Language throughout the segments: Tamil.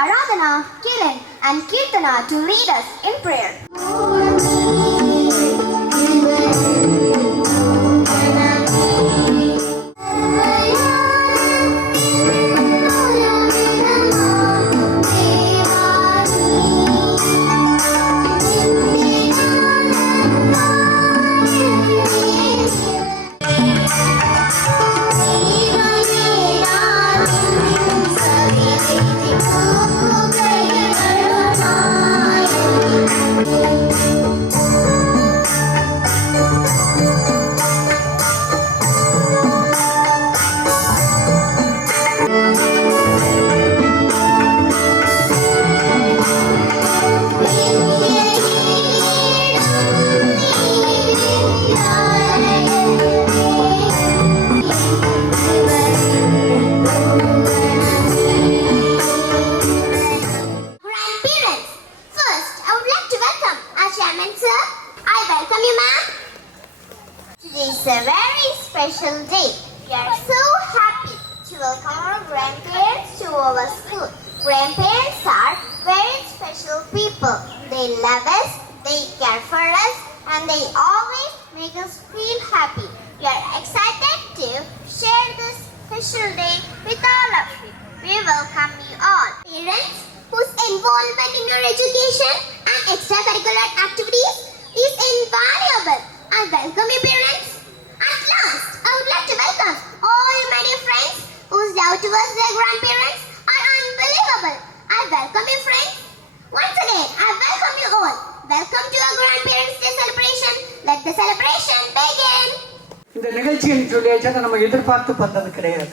Aradhana, Kiran and Kirtana to lead us in prayer. It's a very special day. We are so happy to welcome our grandparents to our school. Grandparents are very special people. They love us, they care for us, and they always make us feel happy. We are excited to share this special day with all of you. We welcome you all. Parents whose involvement in your education and extracurricular activities is invaluable. I welcome you, parents. At last, I would like to welcome all my dear friends whose love towards their grandparents are unbelievable. I welcome you, friends. Once again, I welcome you all. Welcome to our Grandparents' Day celebration. Let the celebration begin. இந்த நிகழ்ச்சியின் சொல்லியாச்சா நம்ம எதிர்பார்த்து பார்த்தது கிடையாது.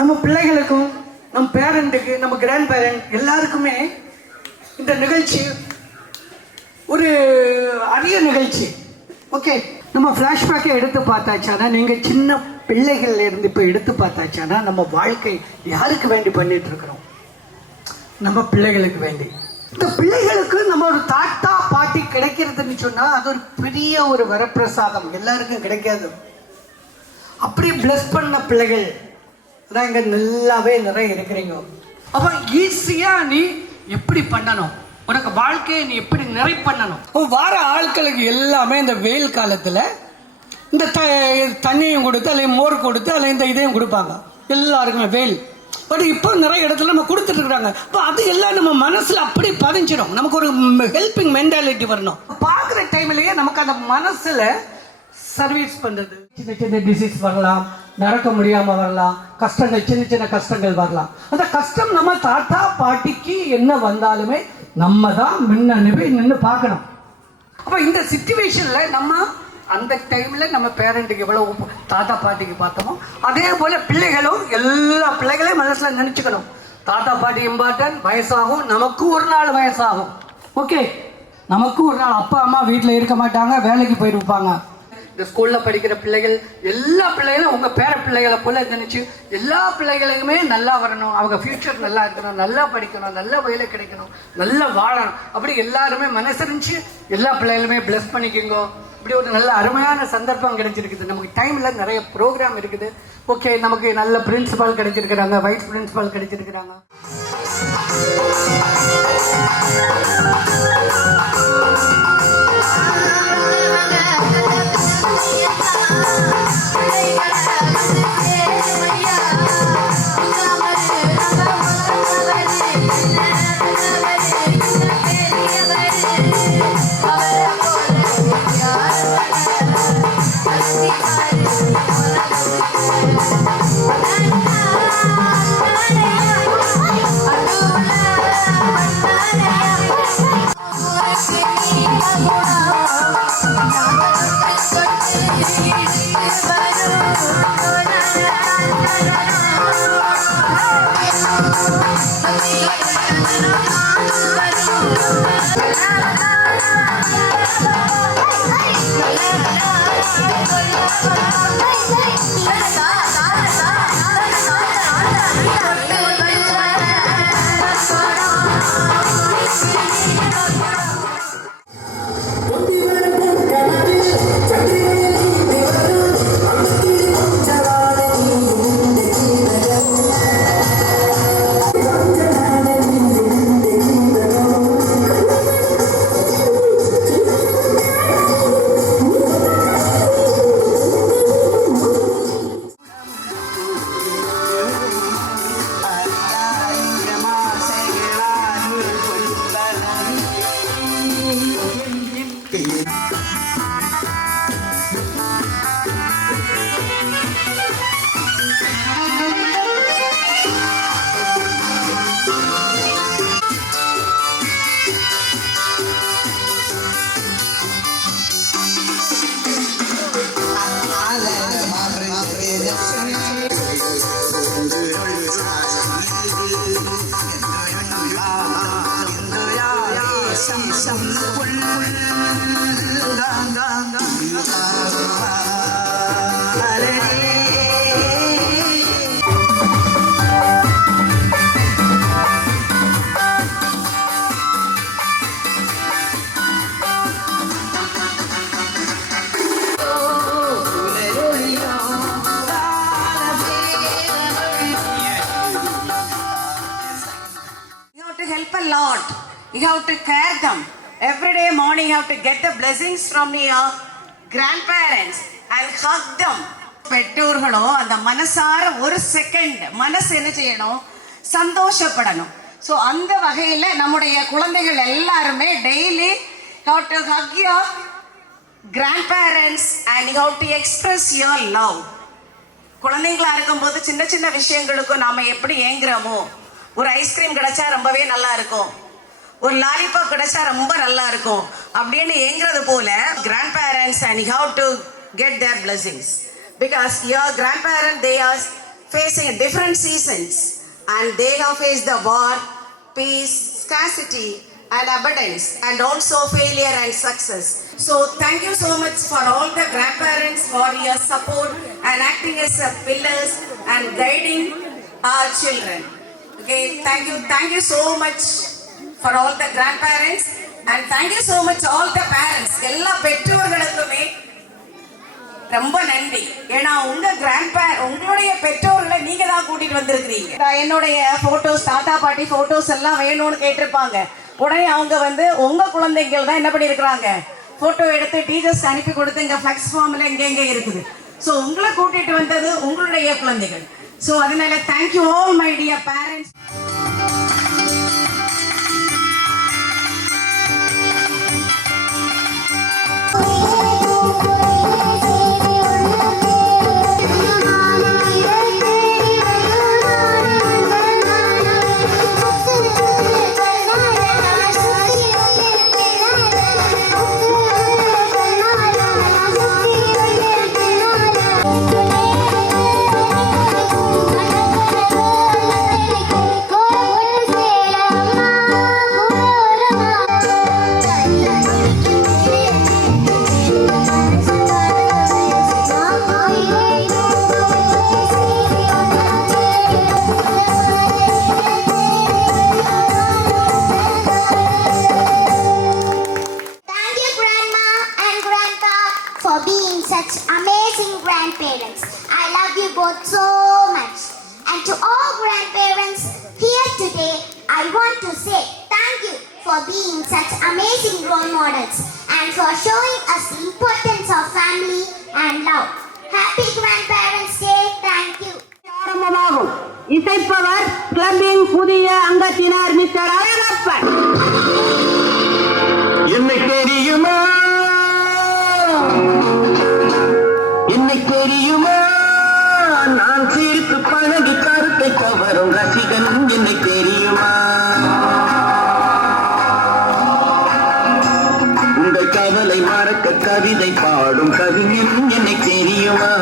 நம்ம பிள்ளைகளுக்கும் நம்ம பேரண்ட்டுக்கு நம்ம கிராண்ட் பேரண்ட் எல்லாருக்குமே இந்த நிகழ்ச்சி ஒரு அரிய நிகழ்ச்சி. ஓகே, நம்ம ஃப்ளாஷ்பேக்கை எடுத்து பார்த்தாச்சானா, நீங்கள் சின்ன பிள்ளைகள் இருந்து இப்போ எடுத்து பார்த்தாச்சானா, நம்ம வாழ்க்கை யாருக்கு வேண்டி பண்ணிட்டு இருக்கிறோம்? நம்ம பிள்ளைகளுக்கு வேண்டி. இந்த பிள்ளைகளுக்கு நம்ம ஒரு தாத்தா பாட்டி கிடைக்கிறதுன்னு சொன்னால் அது ஒரு பெரிய ஒரு வரப்பிரசாதம், எல்லாருக்கும் கிடைக்காது. அப்படி பிளஸ் பண்ண பிள்ளைகள் அதான் இங்கே நல்லாவே நிறைய இருக்கிறீங்க. அப்போ ஈஸியாக நீ எப்படி பண்ணணும், உனக்கு வாழ்க்கையை நீ எப்படி நிறை பண்ணணும். வார ஆட்களுக்கு எல்லாமே இந்த வெயில் காலத்தில் இந்த தண்ணியும் கொடுத்து அல்லது மோர் கொடுத்து அல்ல இந்த இதையும் கொடுப்பாங்க எல்லாருக்குமே வெயில். பட் இப்போ நிறைய இடத்துல நம்ம கொடுத்துட்டு இருக்கிறாங்க. இப்போ அது எல்லாம் நம்ம மனசில் அப்படி பதிஞ்சிடும். நமக்கு ஒரு ஹெல்பிங் மென்டாலிட்டி வரணும். பார்க்குற டைம்லேயே நமக்கு அந்த மனசில் சர்வீஸ் பண்ணுறது. சின்ன சின்ன டிசீஸ் வரலாம், நடக்க முடியாமல் வரலாம், கஷ்டங்கள் சின்ன சின்ன கஷ்டங்கள் வரலாம். அந்த கஷ்டம் நம்ம தாத்தா பாட்டிக்கு என்ன வந்தாலுமே நம்ம தான் நின்று பார்க்கணும். அப்போ இந்த சிச்சுவேஷனில் நம்ம அந்த டைமில் நம்ம பேரண்ட்டுக்கு எவ்வளோ தாத்தா பாட்டிக்கு பார்த்தோமோ அதே போல் பிள்ளைகளும் எல்லா பிள்ளைகளையும் மனசில் நினச்சிக்கணும். தாத்தா பாட்டி இம்பார்ட்டன்ட். வயசாகும், நமக்கும் ஒரு நாள் வயசாகும். ஓகே, நமக்கும் ஒரு நாள் அப்பா அம்மா வீட்டில் இருக்க மாட்டாங்க, வேலைக்கு போயிருப்பாங்க. இந்த ஸ்கூலில் படிக்கிற பிள்ளைகள் எல்லா பிள்ளைகளும் உங்கள் பேர பிள்ளைகளை போல நினச்சி எல்லா பிள்ளைகளுக்குமே நல்லா வரணும், அவங்க ஃபியூச்சர் நல்லா இருக்கணும், நல்லா படிக்கணும், நல்ல வேலை கிடைக்கணும், நல்லா வாழணும். அப்படி எல்லாருமே மனசரிஞ்சு எல்லா பிள்ளைகளுமே பிளஸ் பண்ணிக்கோங்க. இப்படி ஒரு நல்ல அருமையான சந்தர்ப்பம் கிடைச்சிருக்குது. நமக்கு டைமில் நிறைய ப்ரோக்ராம் இருக்குது. ஓகே, நமக்கு நல்ல பிரின்சிபால் கிடைச்சிருக்கிறாங்க, வைஸ் பிரின்சிபால் கிடைச்சிருக்கிறாங்க. Help a lot. You have to care them. Every day morning you have to get the blessings from your grandparents and hug them. பெற்றோர்களோ அந்த மனசார ஒரு செகண்ட் மனசு என்ன செய்யணும், சந்தோஷப்படணும். ஸோ அந்த வகையில் நம்முடைய குழந்தைகள் எல்லாருமே daily have to hug your grandparents and you have to express your love. குழந்தைங்களா இருக்கும்போது சின்ன சின்ன விஷயங்களுக்கும் நாம எப்படி ஏங்குறோமோ, ஒரு ஐஸ்கிரீம் கிடைச்சா ரொம்பவே நல்லா இருக்கும், ஒரு லாலிபாப் கிடைச்சா ரொம்ப நல்லா இருக்கும் அப்படின்னு ஏங்குறது போல grand parents and you have to get their blessings because your grand parent they are facing different seasons and they have face the war, peace, scarcity and abundance and also failure and success. So thank you so much for all the grandparents for your support and acting as pillars and guiding our children. Okay, thank you so much for all the grandparents and thank you so much all the parents. எல்லா பெற்றோர்களுக்குமே ரொம்ப நன்றி. ஏன்னா உங்களுடைய பெற்றோர்களை நீங்க தான் கூட்டிட்டு வந்திருக்கிறீங்க. என்னுடைய போட்டோஸ், தாத்தா பாட்டி போட்டோஸ் எல்லாம் வேணும்னு கேட்டிருப்பாங்க. உடனே அவங்க உங்க குழந்தைகள் தான் என்ன பண்ணிருக்கிறாங்க, போட்டோ எடுத்து டீச்சர்ஸ் அனுப்பி கொடுத்து இங்க ஃபிளக்ஸ் ஃபார்ம்ல எங்க இருக்குது. ஸோ உங்களை கூட்டிட்டு வந்தது உங்களுடைய குழந்தைகள். ஸோ அதனால thank you all my dear parents. Grandparents, I love you both so much. And to all grandparents here today, I want to say thank you for being such amazing role models and for showing us the importance of family and love. Happy Grandparents Day. Thank you. ஆரம்பமாகும். இசைப்பவர் கிளப்பின் புதிய அங்கத்தினர் மிஸ்டர் அழகப்பன். என்னை தெரியுமா, என்னை தெரியுமா, நான் சிரித்து பழகி கருத்தை கவரும் ரசிகன் என்னை தெரியுமா, உங்கள் கவலை மறக்க கவிதை பாடும் கவிஞன் என்னை தெரியுமா,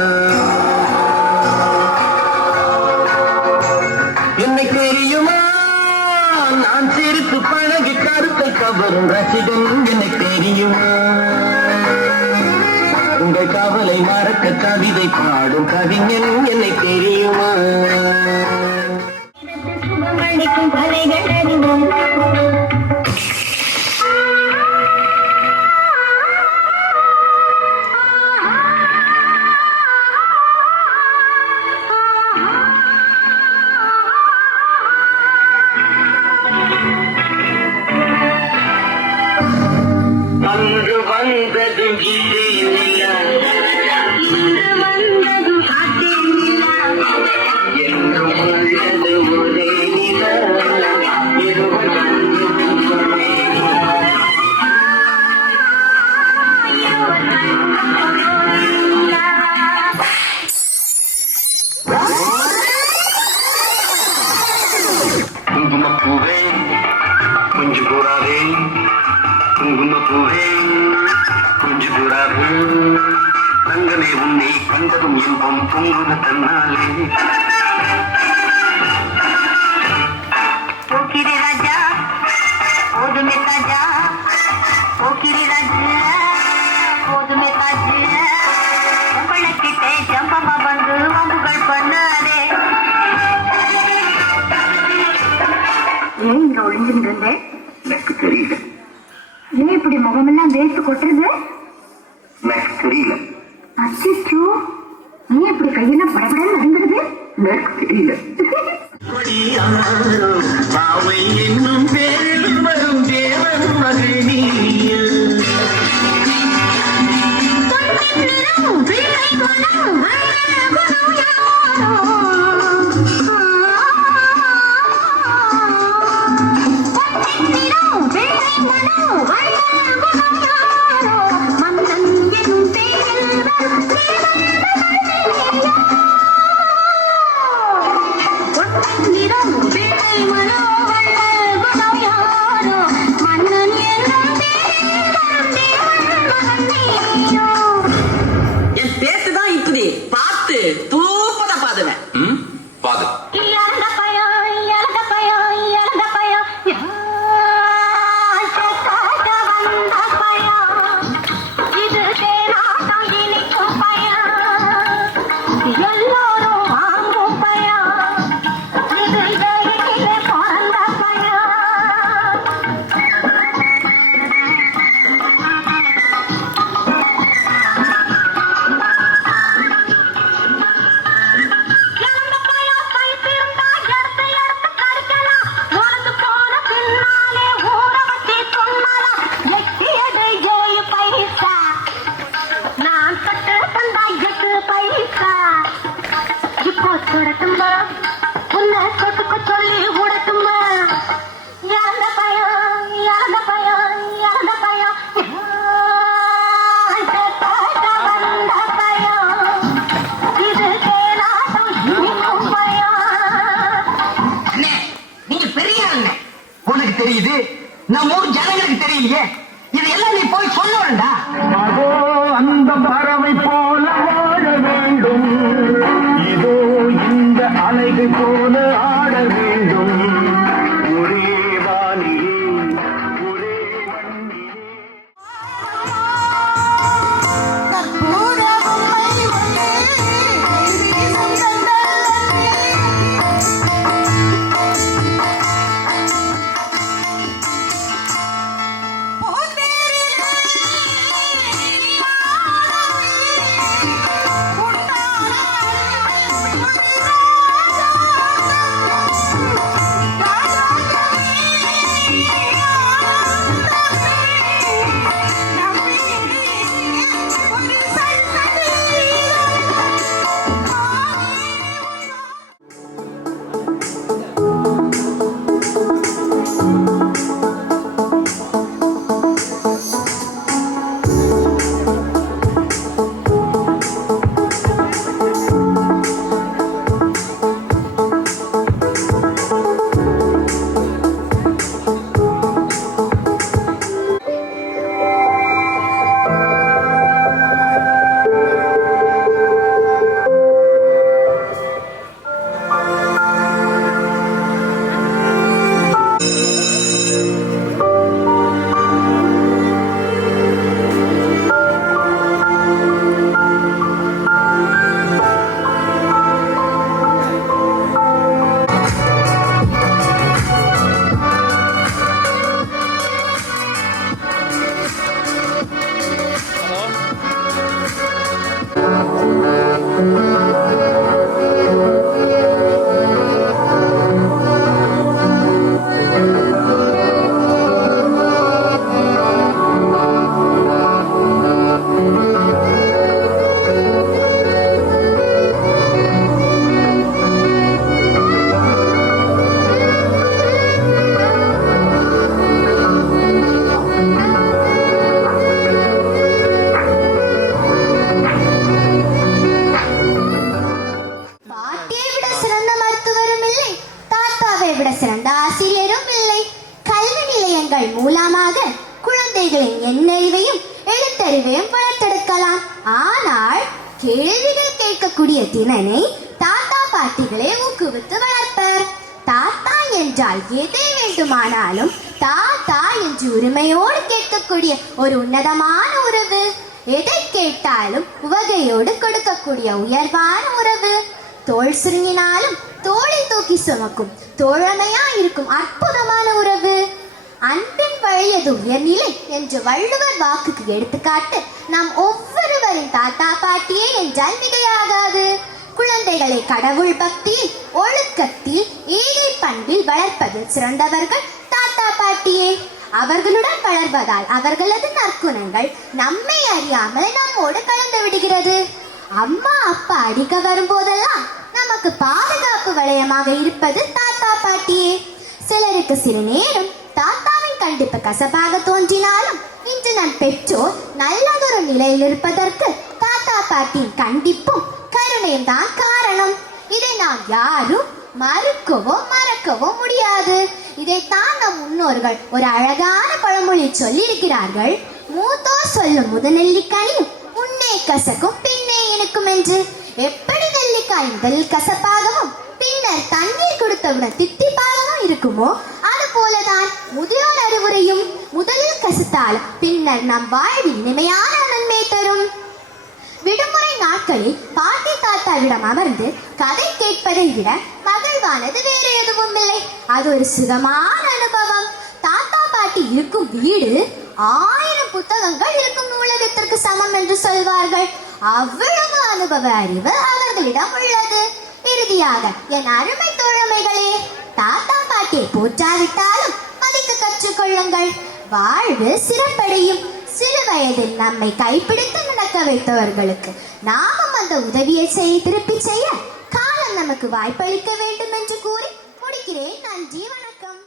என்னை தெரியுமா, நான் சிரித்து பழகி கருத்தை கவரும் ரசிகன் என்னை தெரியுமா, உங்கள் கவலை மறக்க கவிதை பாடும் கவிஞன் என்னை தெரியுமா. அன்று வந்தது கீதையில்லையா, இன்று வந்தது காட்டில்லையா, என்றும் உள்ளது ஒரே நிலா, இருவர் ஒரே நிலா. குங்குமப்பூவே குஞ்சு கூறாதே, குங்குமப்பூவே குஞ்சு கூறாதே, தங்கமே உன்னை கண்டதும் இன்பம் பொங்குது தன்னாலே. போக்கிரி ராஜா போதுமே ராஜா போக்கிரி ராஜு போதுமே தாஜு உங்களுக்கிட்டே ஜம்பமா வந்து வம்புகள் பண்ணாதே. ஏன் இங்க ஒளிஞ்சுட்டு இருந்தேன்? எனக்கு தெரியல. ஏன் இப்படி முகமெல்லாம் வேர்த்து கொட்டுறது? எனக்கு தெரியல. அச்சோ, ஏன் இப்படி கையெல்லாம் படபடன்னு நடுங்குறது? எனக்கு தெரியல. பாவை என்னும் பேரில் வரும் தேவன் மகள் நீ. என் பேத்து தான் இப்படி பார்த்து தூப்பத பாதுவேன். பாது உனக்கு தெரியுது, நம்ம ஊர் ஜனங்களுக்கு தெரியலையே. இது எல்லாம் நீ போய் சொல்லுவேன்டா. அதோ அந்த பறவை போல வாழ வேண்டும், இதோ இந்த அலைகள் போல ஆட வேண்டும். ஒரே வானிலே ஒரே வண்டிலே. மூலமாக குழந்தைகளின் எண்ணறிவையும் எழுத்தறிவையும் வளர்த்தெடுக்கலாம். ஆனால் கேள்விகள் கேட்கக்கூடிய திறனை தாத்தா பாட்டிகளே ஊக்குவித்து வளர்ப்பர். தாத்தா என்றால் எதை வேண்டுமானாலும் தாத்தா என்று உரிமையோடு கேட்கக்கூடிய ஒரு உன்னதமான உறவு. எதை கேட்டாலும் உவகையோடு கொடுக்கக்கூடிய உயர்வான உறவு. தோள் சுருங்கினாலும் தோளை தூக்கி சுமக்கும் தோழமையா இருக்கும் அற்புதமான உறவு. அன்பின் வழியது உயர்நிலை என்று வள்ளுவர் வாக்குக்கு எடுத்துக்காட்டு நாம் ஒவ்வொருவரின் தாத்தா பாட்டியே என்றால் மிகையாகாது. குழந்தைகளை கடவுள் பக்தியில், ஒழுக்கத்தில், ஈகை பண்பில் வளர்ப்பதில் சிறந்தவர்கள் தாத்தா பாட்டியே. அவர்களுடன் வளர்வதால் அவர்களது நற்குணங்கள் நம்மை அறியாமல் நம்மோடு கலந்து விடுகிறது. அம்மா அப்பா அடிக்க வரும்போதெல்லாம் நமக்கு பாதுகாப்பு வளையமாக இருப்பது தாத்தா பாட்டியே. சிலருக்கு சில நேரம் தாத்தாவின் கண்டிப்பு கசப்பாக தோன்றினாலும் இன்று நம் பெற்றோர் நல்லதொரு நிலையில் இருப்பதற்கு தாத்தா பாட்டியின் கண்டிப்பும் கருணையும் தான் காரணம். இதை நாம் யாரும் மறுக்கவோ மறக்கவோ முடியாது. இதைத்தான் நம் முன்னோர்கள் ஒரு அழகான பழமொழி சொல்லி இருக்கிறார்கள். மூத்தோர் சொல்லும் முதநெல்லிக்காயும் முன்னே கசக்கும் பின்னே இனிக்கும் என்று. எப்படி நெல்லிக்காய் முதலில் கசப்பாகவும் பின்னர் தண்ணீர் கொடுத்தவுடன் தித்திப்பாகவும் இருக்குமோ அது போலதான் முதியோர் அறிவுரையும் முதலில் கசத்தால் பின்னர் நம் வாழ்வில் இனிமையான நன்மை தரும். விடுமுறை நாட்களில் பாட்டி தாத்தாவிடம் அமர்ந்து கதை கேட்பதை விட மகிழ்வானது வேறு எதுவும் இல்லை. அது ஒரு சுகமான அனுபவம். தாத்தா பாட்டி இருக்கும் வீடு 1000 புத்தகங்கள் இருக்கும் நூலகத்திற்கு சமம் என்று சொல்வார்கள். அவ்வளவு அனுபவ அறிவு அவர்களிடம் உள்ளது. இறுதியாக என் அருமை தோழமைகளே, தாத்தா பாட்டியை போற்றாவிட்டாலும் மதிக்க கற்றுக்கொள்ளுங்கள். வாழ்வு சிறப்படையும். சிறு வயதில் நம்மை கைப்பிடித்து நடக்க வைத்தவர்களுக்கு நாமும் அந்த உதவியை திருப்பி செய்ய காலம் நமக்கு வாய்ப்பளிக்க வேண்டும் என்று கூறி முடிக்கிறேன். நன்றி, வணக்கம்.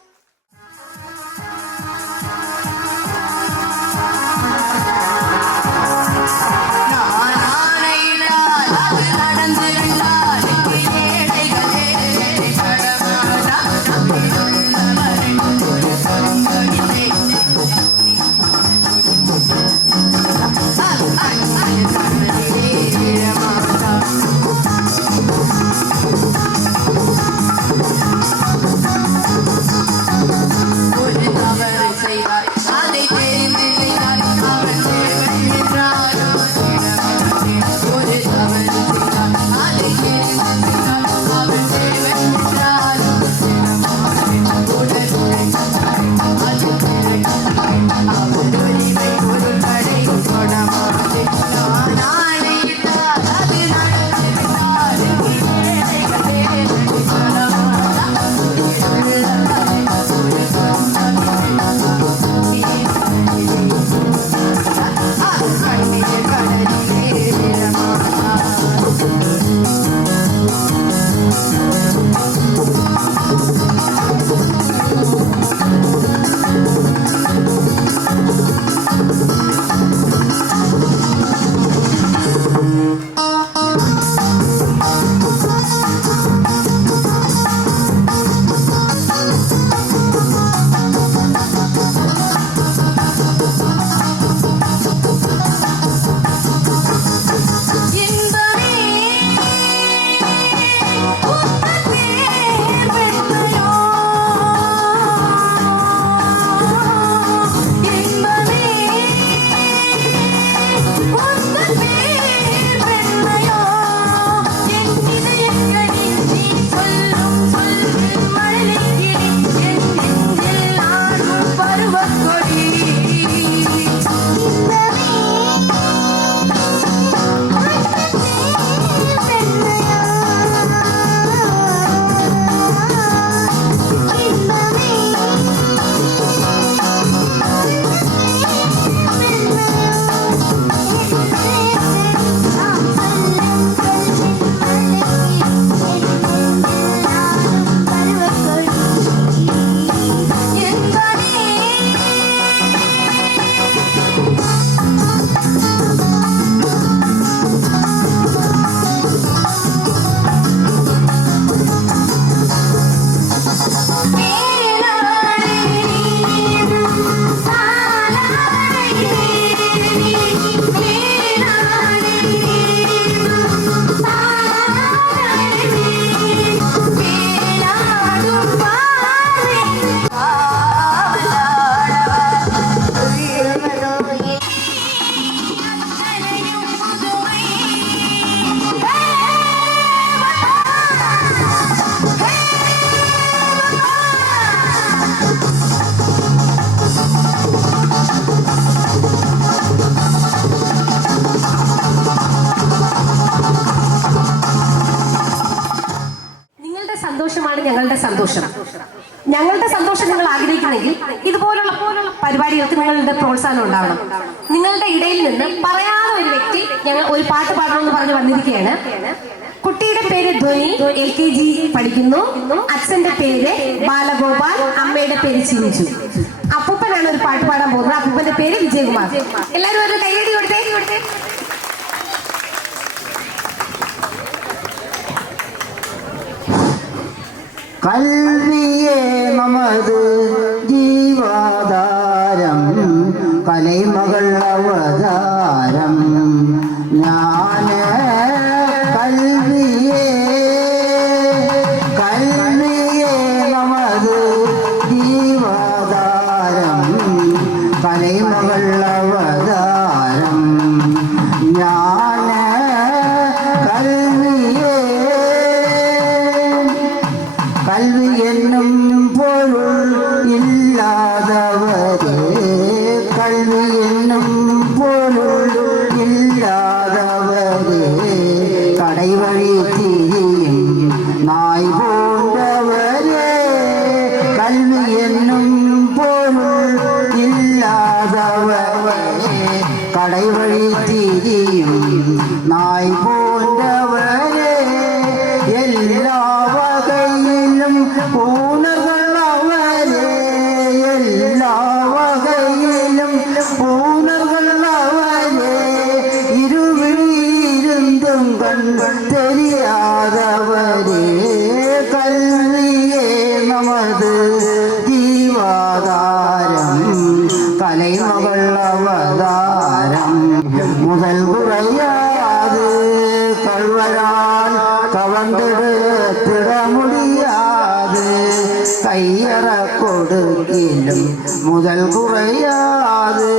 സന്തോഷം. ഞങ്ങളുടെ സന്തോഷം നിങ്ങൾ ആഗ്രഹിക്കുന്നെങ്കിൽ ഇതുപോലുള്ള പരിപാടികൾക്ക് നിങ്ങളുടെ പ്രോത്സാഹനം ഉണ്ടാവണം. നിങ്ങളുടെ ഇടയിൽ നിന്ന് പറയാതെ ഒരു വ്യക്തി ഞങ്ങൾ ഒരു പാട്ട് പാടണമെന്ന് പറഞ്ഞ് വന്നിരിക്കുകയാണ്. കുട്ടിയുടെ പേര് ധ്വനി, LKG പഠിക്കുന്നു. അച്ഛന്റെ പേര് ബാലഗോപാൽ, അമ്മയുടെ പേര് ചിഞ്ചു. അപ്പൂപ്പനാണ് ഒരു പാട്ട് പാടാൻ പോകുന്നത്. അപ്പൂപ്പന്റെ പേര് വിജയകുമാർ. എല്ലാവരും ഒരു കൈയടി കൊടുത്തേ. കൽവിയേ നമത് ജീവാധാരം, കലൈമകൾ അവതാരം. ഞാന് കൽവിയേ നമത് ജീവാധാരം, കലൈമകൾ അവതാരം. ഞാന് கல்வி என்னும் பொருள் இல்லாதவரே, கல்வி என்னும் பொருள் இல்லாதவரே, கடைவழி தீயும் நாய் போன்றவரே. கல்வி என்னும் பொருள் இல்லாதவரே, கடைவழி தீயும் நாய் போன்றவரே. எல்லா வகையிலும் பூனர்கள் அவரே, எல்லா வகையிலும் பூனர்கள் அவரே. இருவிழியிருந்தும் கண் தெரியாதவரே, கல்வியே நமது ஜீவாதாரம், கலைமகள் அவதாரம். முதல் குறையாது கல்வரால் கவர்ந்தெடுத்திட முடியாது, கையற கொடுக்கிலும் முதல் குறையாது.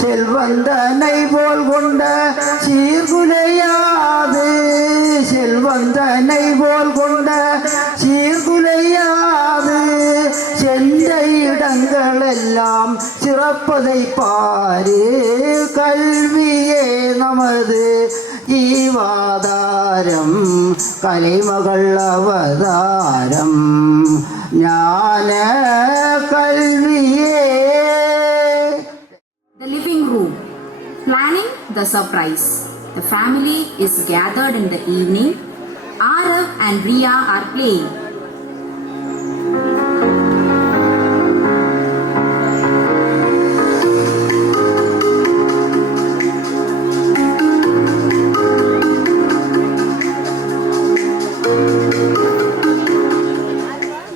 செல்வந்தனை போல் கொண்ட சீர்குலையாது, செல்வந்தனை போல் கொண்ட சீர்குலையாது. சென்ற இடங்களெல்லாம் சிறப்பதை பாரு, கல்வியே நமது ജീവാധാരം, കലൈമകൾ അവതാരം. ജ്ഞാന കൽവിയേ. The living room. Planning the surprise. The family is gathered in the evening. Arav and Riya are playing.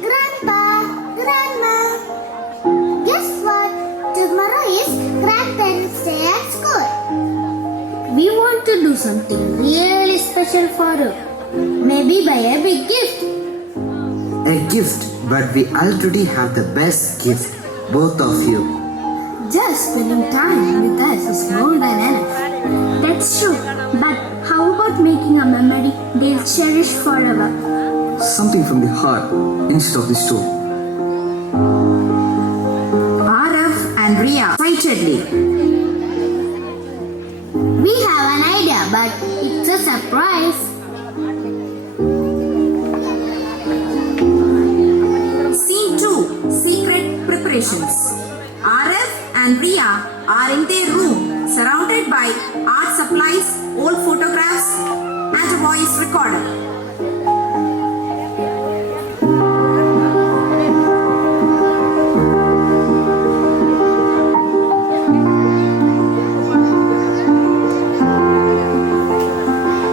Grandpa, Grandma, guess what? Tomorrow is Grandparents' Day at school. We want to do something really special for her. Maybe buy a big gift. A gift, but we already have the best gift, both of you. Just spending time with us is more than enough. That's true, but how about making a memory they'll cherish forever? Something from the heart instead of the stone. Arav and Riya excitedly. We have an idea, but it's a surprise. Scene 2. Secret preparations. Arav and Riya are in their room, surrounded by art supplies, old photographs, and a voice recorder.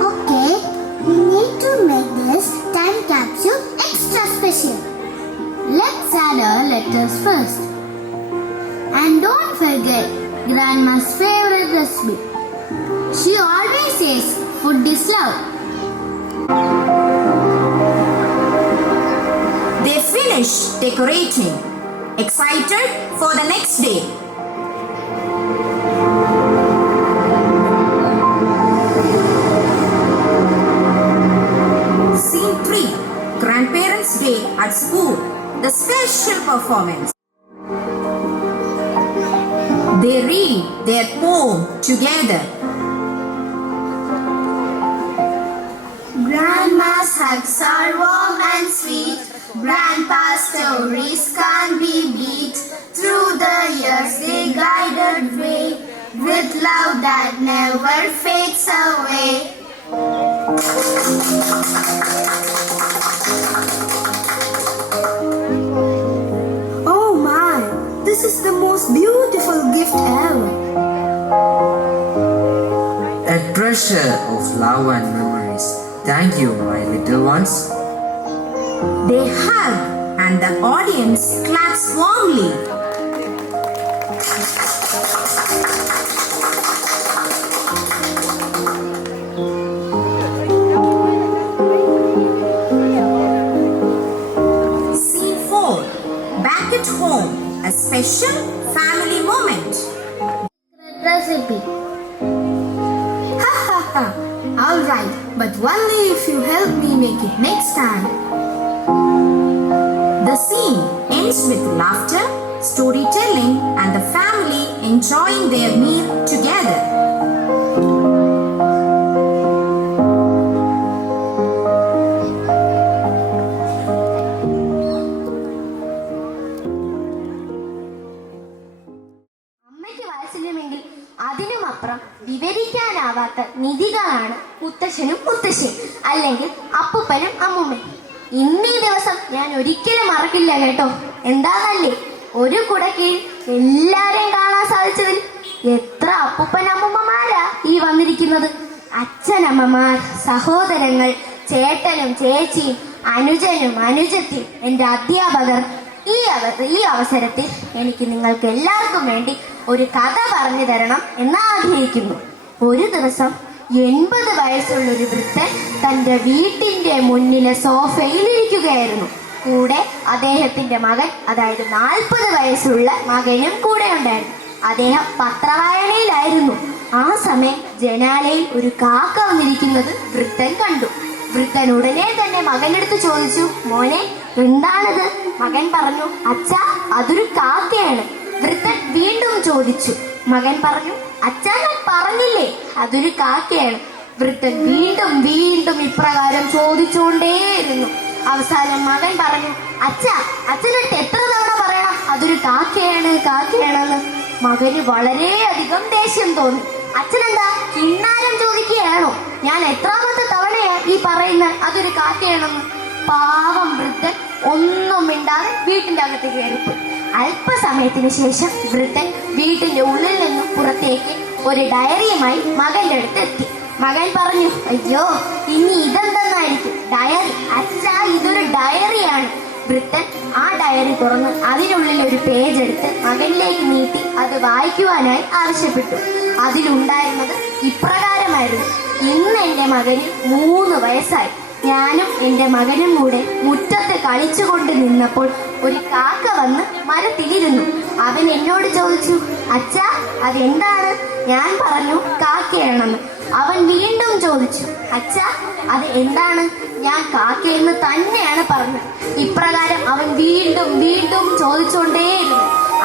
Okay, we need to make this time capsule extra special. Let's add our letters first. And don't forget Grandma's favorite recipe. She always says food is love. They finish decorating, excited for the next day. Scene 3. Grandparents' Day at school. The special performance. They read their poem together. Grandma's hugs are warm and sweet. Grandpa's stories can't be beat. Through the years they guided way, with love that never fades away. Oh my, this is the most beautiful gift ever. A treasure of love and memories. Thank you, my little ones. They hug and the audience claps warmly. Scene 4. Back at home. A special family moment. Recipe. Ha ha ha. All right, but only if you help me make it next time. The scene ends with laughter, storytelling, and the family enjoying their meal together. അമ്മയ്ക്ക് വാത്സല്യമെങ്കിൽ അതിനുമപ്പുറം വിവരിക്കാനാവാത്ത നിധികളാണ് മുത്തശ്ശനും മുത്തശ്ശിയും, അല്ലെങ്കിൽ അപ്പൂപ്പനും അമ്മൂമ്മയും. ഇന്നീ ദിവസം ഞാൻ ഒരിക്കലും മറക്കില്ല കേട്ടോ. എന്താണല്ലേ, ഒരു കുടക്കീഴിൽ എല്ലാരെയും കാണാൻ സാധിച്ചതിൽ എത്ര അപ്പൂപ്പൻ അമ്മൂമ്മമാരാ ഈ വന്നിരിക്കുന്നത്. അച്ഛനമ്മമാർ, സഹോദരങ്ങൾ, ചേട്ടനും ചേച്ചിയും, അനുജനും അനുജത്തിയും, എൻ്റെ അധ്യാപകർ. ഈ അവസരത്തിൽ എനിക്ക് നിങ്ങൾക്ക് എല്ലാവർക്കും വേണ്ടി ഒരു കഥ പറഞ്ഞു തരണം എന്ന് ആഗ്രഹിക്കുന്നു. ഒരു ദിവസം 80 വയസ്സുള്ളൊരു വൃദ്ധൻ തൻ്റെ വീട്ടിൻ്റെ മുന്നിലെ സോഫയിൽ ഇരിക്കുകയായിരുന്നു. കൂടെ അദ്ദേഹത്തിന്റെ മകൻ, അതായത് 40 വയസ്സുള്ള മകനും കൂടെ ഉണ്ടായിരുന്നു. അദ്ദേഹം പത്രവായനയിലായിരുന്നു. ആ സമയം ജനാലയിൽ ഒരു കാക്ക വന്നിരിക്കുന്നത് വൃദ്ധൻ കണ്ടു. വൃദ്ധൻ ഉടനെ തന്നെ മകനെടുത്ത് ചോദിച്ചു, മോനെ എന്താണത്? മകൻ പറഞ്ഞു, അച്ഛാ അതൊരു കാക്കയാണ്. വൃദ്ധൻ വീണ്ടും ചോദിച്ചു. മകൻ പറഞ്ഞു, അച്ഛാ ഞാൻ പറഞ്ഞില്ലേ അതൊരു കാക്കയാണ്. വൃദ്ധൻ വീണ്ടും വീണ്ടും ഇപ്രകാരം ചോദിച്ചുകൊണ്ടേയിരുന്നു. അവസാനം മകൻ പറഞ്ഞു, അച്ഛനടുത്ത് എത്ര തവണ പറയണം അതൊരു കാക്കയാണ് കാക്കയാണെന്ന്? മകന് വളരെയധികം ദേഷ്യം തോന്നി. അച്ഛനെന്താ കിണ്ണാരം ചോദിക്കുകയാണോ? ഞാൻ എത്രാമത്തെ തവണയാ ഈ പറയുന്നത് അതൊരു കാക്കയാണെന്ന്? പാവം വൃദ്ധൻ ഒന്നും മിണ്ടാതെ വീട്ടിന്റെ അകത്തേക്ക് കയറിപ്പോയി. അല്പസമയത്തിന് ശേഷം വൃദ്ധൻ വീട്ടിന്റെ ഉള്ളിൽ നിന്നും പുറത്തേക്ക് ഒരു ഡയറിയുമായി മകന്റെ അടുത്ത് എത്തി. മകൻ പറഞ്ഞു, അയ്യോ ഇനി ഇതെന്തെന്നായിരിക്കും? ഡയറി? അച്ഛാ ഇതൊരു ഡയറിയാണ്. വൃദ്ധൻ ആ ഡയറി തുറന്ന് അതിനുള്ളിൽ ഒരു പേജ് എടുത്ത് മകനിലേക്ക് നീട്ടി അത് വായിക്കുവാനായി ആവശ്യപ്പെട്ടു. അതിലുണ്ടായിരുന്നത് ഇപ്രകാരമായിരുന്നു: ഇന്ന് എൻ്റെ മകന് 3 വയസ്സായി. ഞാനും എൻ്റെ മകനും കൂടെ മുറ്റത്ത് കളിച്ചുകൊണ്ട് നിന്നപ്പോൾ ഒരു കാക്ക വന്ന് മരത്തിലിരുന്നു. അവൻ എന്നോട് ചോദിച്ചു, അച്ഛാ അതെന്താണ്? ഞാൻ പറഞ്ഞു കാക്കയാണെന്ന്. അവൻ വീണ്ടും ചോദിച്ചു, അച്ഛാ അത് എന്താണ്? ഞാൻ കാക്കയെന്ന് തന്നെയാണ് പറഞ്ഞത്. ഇപ്രകാരം അവൻ വീണ്ടും വീണ്ടും ചോദിച്ചുകൊണ്ടേയിരുന്നു.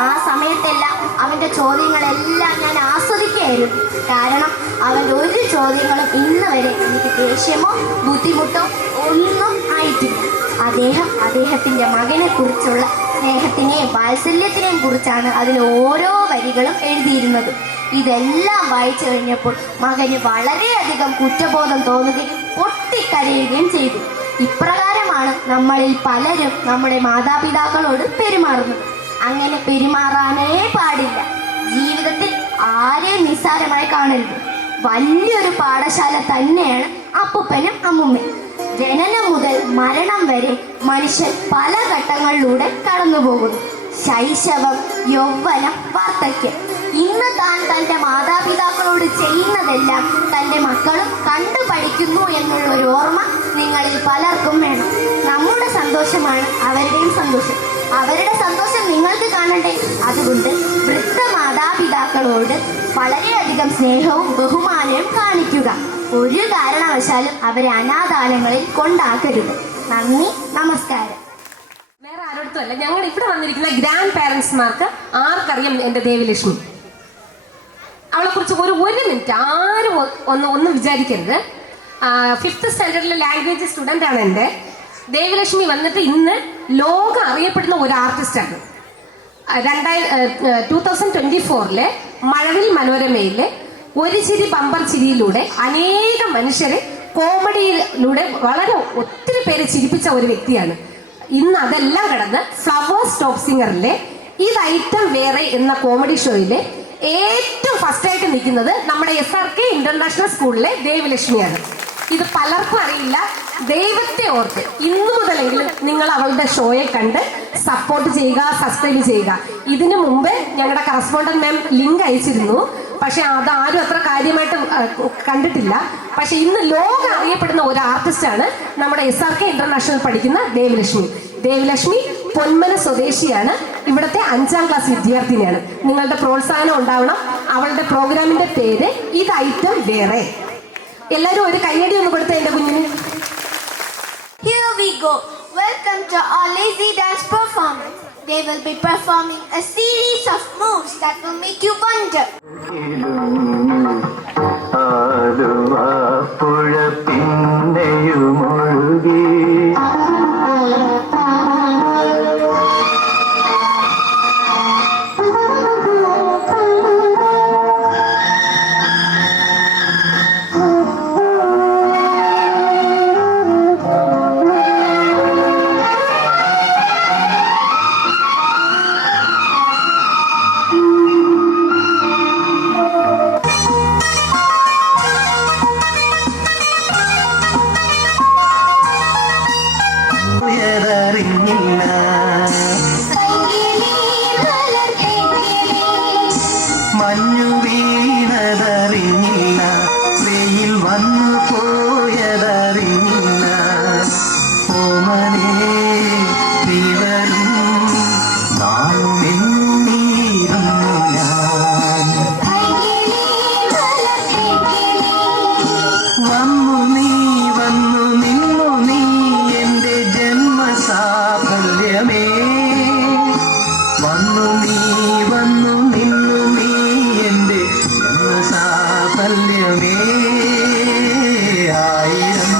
ആ സമയത്തെല്ലാം അവന്റെ ചോദ്യങ്ങളെല്ലാം ഞാൻ ആസ്വദിക്കുകയായിരുന്നു. കാരണം അവന്റെ ഒരു ചോദ്യങ്ങളും ഇന്ന് വരെ എനിക്ക് ദേഷ്യമോ ബുദ്ധിമുട്ടോ ഒന്നും ആയിട്ടില്ല. അദ്ദേഹത്തിന്റെ മകനെ കുറിച്ചുള്ള സ്നേഹത്തിനെയും വാത്സല്യത്തിനെയും കുറിച്ചാണ് അതിൽ ഓരോ വരികളും എഴുതിയിരുന്നത്. ഇതെല്ലാം വായിച്ചു കഴിഞ്ഞപ്പോൾ മകന് വളരെയധികം കുറ്റബോധം തോന്നുകയും പൊട്ടിക്കരയുകയും ചെയ്തു. ഇപ്രകാരമാണ് നമ്മളിൽ പലരും നമ്മുടെ മാതാപിതാക്കളോട് പെരുമാറുന്നത്. അങ്ങനെ പെരുമാറാനേ പാടില്ല. ജീവിതത്തിൽ ആരെയും നിസ്സാരമായി കാണരുത്. വലിയൊരു പാഠശാല തന്നെയാണ് അപ്പൂപ്പനും അമ്മുമ്മയും. ജനനം മുതൽ മരണം വരെ മനുഷ്യൻ പല ഘട്ടങ്ങളിലൂടെ കടന്നു പോകുന്നു. ശൈശവം, യൗവനം, വാർദ്ധക്യം. ഇന്ന് താൻ തൻ്റെ മാതാപിതാക്കളോട് ചെയ്യുന്നതെല്ലാം തൻ്റെ മക്കളും കണ്ടു പഠിക്കുന്നു എന്നുള്ള ഒരു ഓർമ്മ നിങ്ങളിൽ പലർക്കും വേണം. നമ്മുടെ സന്തോഷമാണ് അവരുടെയും സന്തോഷം. അവരുടെ സന്തോഷം നിങ്ങൾക്ക് കാണണ്ടേ? അതുകൊണ്ട് വൃദ്ധ മാതാപിതാക്കളോട് വളരെയധികം സ്നേഹവും ബഹുമാനവും കാണിക്കുക. ഒരു കാരണവശാലും അവരെ അനാഥാലയങ്ങളിൽ കൊണ്ടാക്കരുത്. നന്ദി, നമസ്കാരം. വേറെ ആരോടത്തുമല്ല, ഞങ്ങൾ ഇവിടെ വന്നിരിക്കുന്ന ഗ്രാൻഡ് പാരന്റ്സ്മാർക്ക് ആർക്കറിയാം എൻ്റെ ദേവലക്ഷ്മി? അവളെ കുറിച്ച് ഒരു മിനിറ്റ് ആരും ഒന്നും വിചാരിക്കരുത്. 5th സ്റ്റാൻഡേർഡിലെ ലാംഗ്വേജ് സ്റ്റുഡൻ്റ് ആണ് എൻ്റെ. ദേവലക്ഷ്മി വന്നിട്ട് ഇന്ന് ലോകം അറിയപ്പെടുന്ന ഒരു ആർട്ടിസ്റ്റാണ്. 2024 മഴവിൽ മനോരമയിലെ ഒരു ചിരി ബമ്പർ ചിരിയിലൂടെ അനേകം മനുഷ്യരെ കോമഡിയിലൂടെ വളരെ ഒത്തിരി പേര് ചിരിപ്പിച്ച ഒരു വ്യക്തിയാണ്. ഇന്ന് അതെല്ലാം കടന്ന് ഫ്ലവേഴ്സ് ടോപ്പ് സിംഗറിലെ ഇത് ഐറ്റം വേറെ എന്ന കോമഡി ഷോയിലെ ഏറ്റവും ഫസ്റ്റ് ആയിട്ട് നിൽക്കുന്നത് നമ്മുടെ SRK ഇന്റർനാഷണൽ സ്കൂളിലെ ദേവലക്ഷ്മിയാണ്. ഇത് പലർക്കും അറിയില്ല. ദൈവത്തെ ഓർത്ത് ഇന്നു മുതലെങ്കിലും നിങ്ങൾ അവളുടെ ഷോയെ കണ്ട് സപ്പോർട്ട് ചെയ്യുക, സബ്സ്ക്രൈബ് ചെയ്യുക. ഇതിനു മുമ്പ് ഞങ്ങളുടെ കറസ്പോണ്ടന്റ് മാം ലിങ്ക് അയച്ചിരുന്നു, പക്ഷെ അതാരും അത്ര കാര്യമായിട്ട് കണ്ടിട്ടില്ല. പക്ഷെ ഇന്ന് ലോകം അറിയപ്പെടുന്ന ഒരു ആർട്ടിസ്റ്റാണ് നമ്മുടെ SRK ഇന്റർനാഷണൽ പഠിക്കുന്ന ദേവലക്ഷ്മി. ദേവലക്ഷ്മി പൊന്മന സ്വദേശിയാണ്. ഇവിടുത്തെ 5ാം ക്ലാസ് വിദ്യാർത്ഥിനിയാണ്. നിങ്ങളുടെ പ്രോത്സാഹനം ഉണ്ടാവണം. അവളുടെ പ്രോഗ്രാമിന്റെ പേര് ഇത് ഐറ്റം വേറെ. എല്ലാരും ഒരു കയ്യടി ഒന്ന് കൊടുത്ത എന്റെ കുഞ്ഞിന്. Here we go. Welcome to our lazy dance performance. They will be performing a series of moves that will make you wonder. മഞ്ഞു വീണതറിഞ്ഞില്ല, വെയിൽ വന്നു പോയതറിഞ്ഞില്ല. ഓമനേ നീ വരും നാളും എന്നീരുന്നു ഞാൻ. വന്നു നീ വന്നു നിന്നു നീ എന്റെ ജന്മസാഫല്യമേ. വന്നു നീ വന്നു നിന്നു നീ എന്റെ ജന്മസാഫല്യമേ. ആയിരം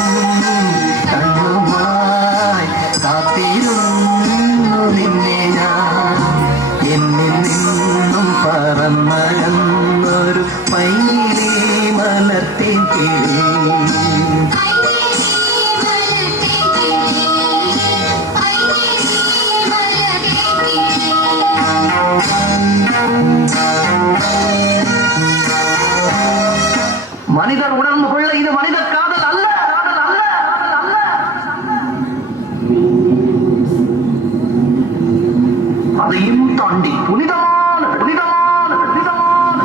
കണ്ണുമായി കാത്തിരുന്നു നിന്നെ ഞാൻ. എന്നിൽ നിന്നും പറന്നൊരു പൈലി മലർത്തിൻ കിളി. மனிதர் உணர்ந்து கொள்ள இது மனித காதல் அல்ல, காதல் அல்ல, காதல் அல்ல. அதையும் தாண்டி புனிதமான புனிதமான புனிதமான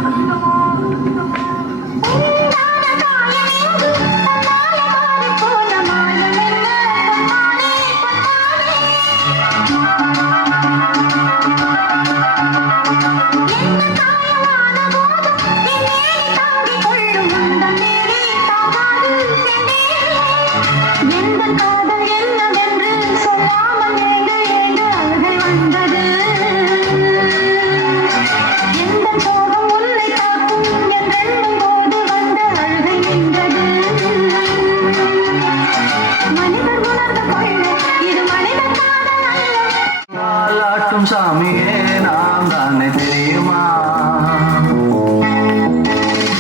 சாமியே நாம் தானே தெரியுமா?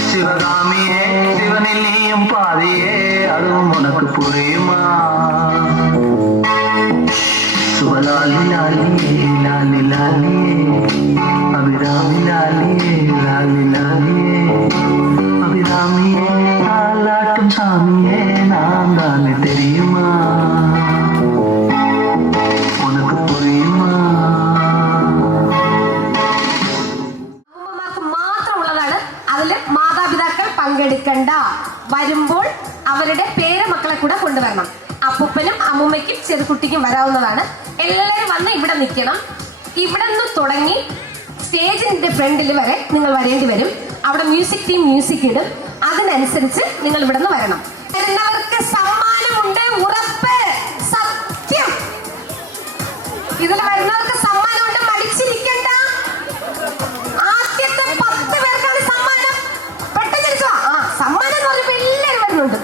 சிவகாமியே சிவனில் நீயும் பாதியே, அதுவும் உனக்கு புரியுமா? சுபலாலி லாலியே லாலி லாலியே, அபிராமி லாலியே லாலி லாலியே, அபிராமியே தாலாட்டும் சாமியே நாம் தானே தெரியுமா? உனக்கு புரியுமா? മാതാപിതാക്കൾ പങ്കെടുക്കണ്ട. വരുമ്പോൾ അവരുടെ പേരമക്കളെ കൂടെ കൊണ്ടുവരണം. അപ്പൂപ്പനും അമ്മൂമ്മയ്ക്കും ചെറുകുട്ടിക്കും വരാവുന്നതാണ്. എല്ലാവരും വന്ന് ഇവിടെ നിൽക്കണം. ഇവിടെ നിന്ന് തുടങ്ങി സ്റ്റേജിന്റെ ഫ്രണ്ടിൽ വരെ നിങ്ങൾ വരേണ്ടി വരും. അവിടെ മ്യൂസിക് ടീം മ്യൂസിക് ഇടും. അതിനനുസരിച്ച് നിങ്ങൾ ഇവിടെ നിന്ന് വരണം. എല്ലാവർക്കും സമ്മാനമുണ്ട്, ഉറപ്പ്, സത്യം. ഇതിൽ വരുന്നവർക്ക് സമ്മാനമുണ്ട്, മടിച്ചിരിക്കണ്ട. ആദ്യത്തെ 10 പേർക്കാണ് സമ്മാനം. പെട്ടെന്ന് സമ്മാനം എന്ന് പറയുമ്പോൾ എല്ലാവരും വരുന്നുണ്ട്.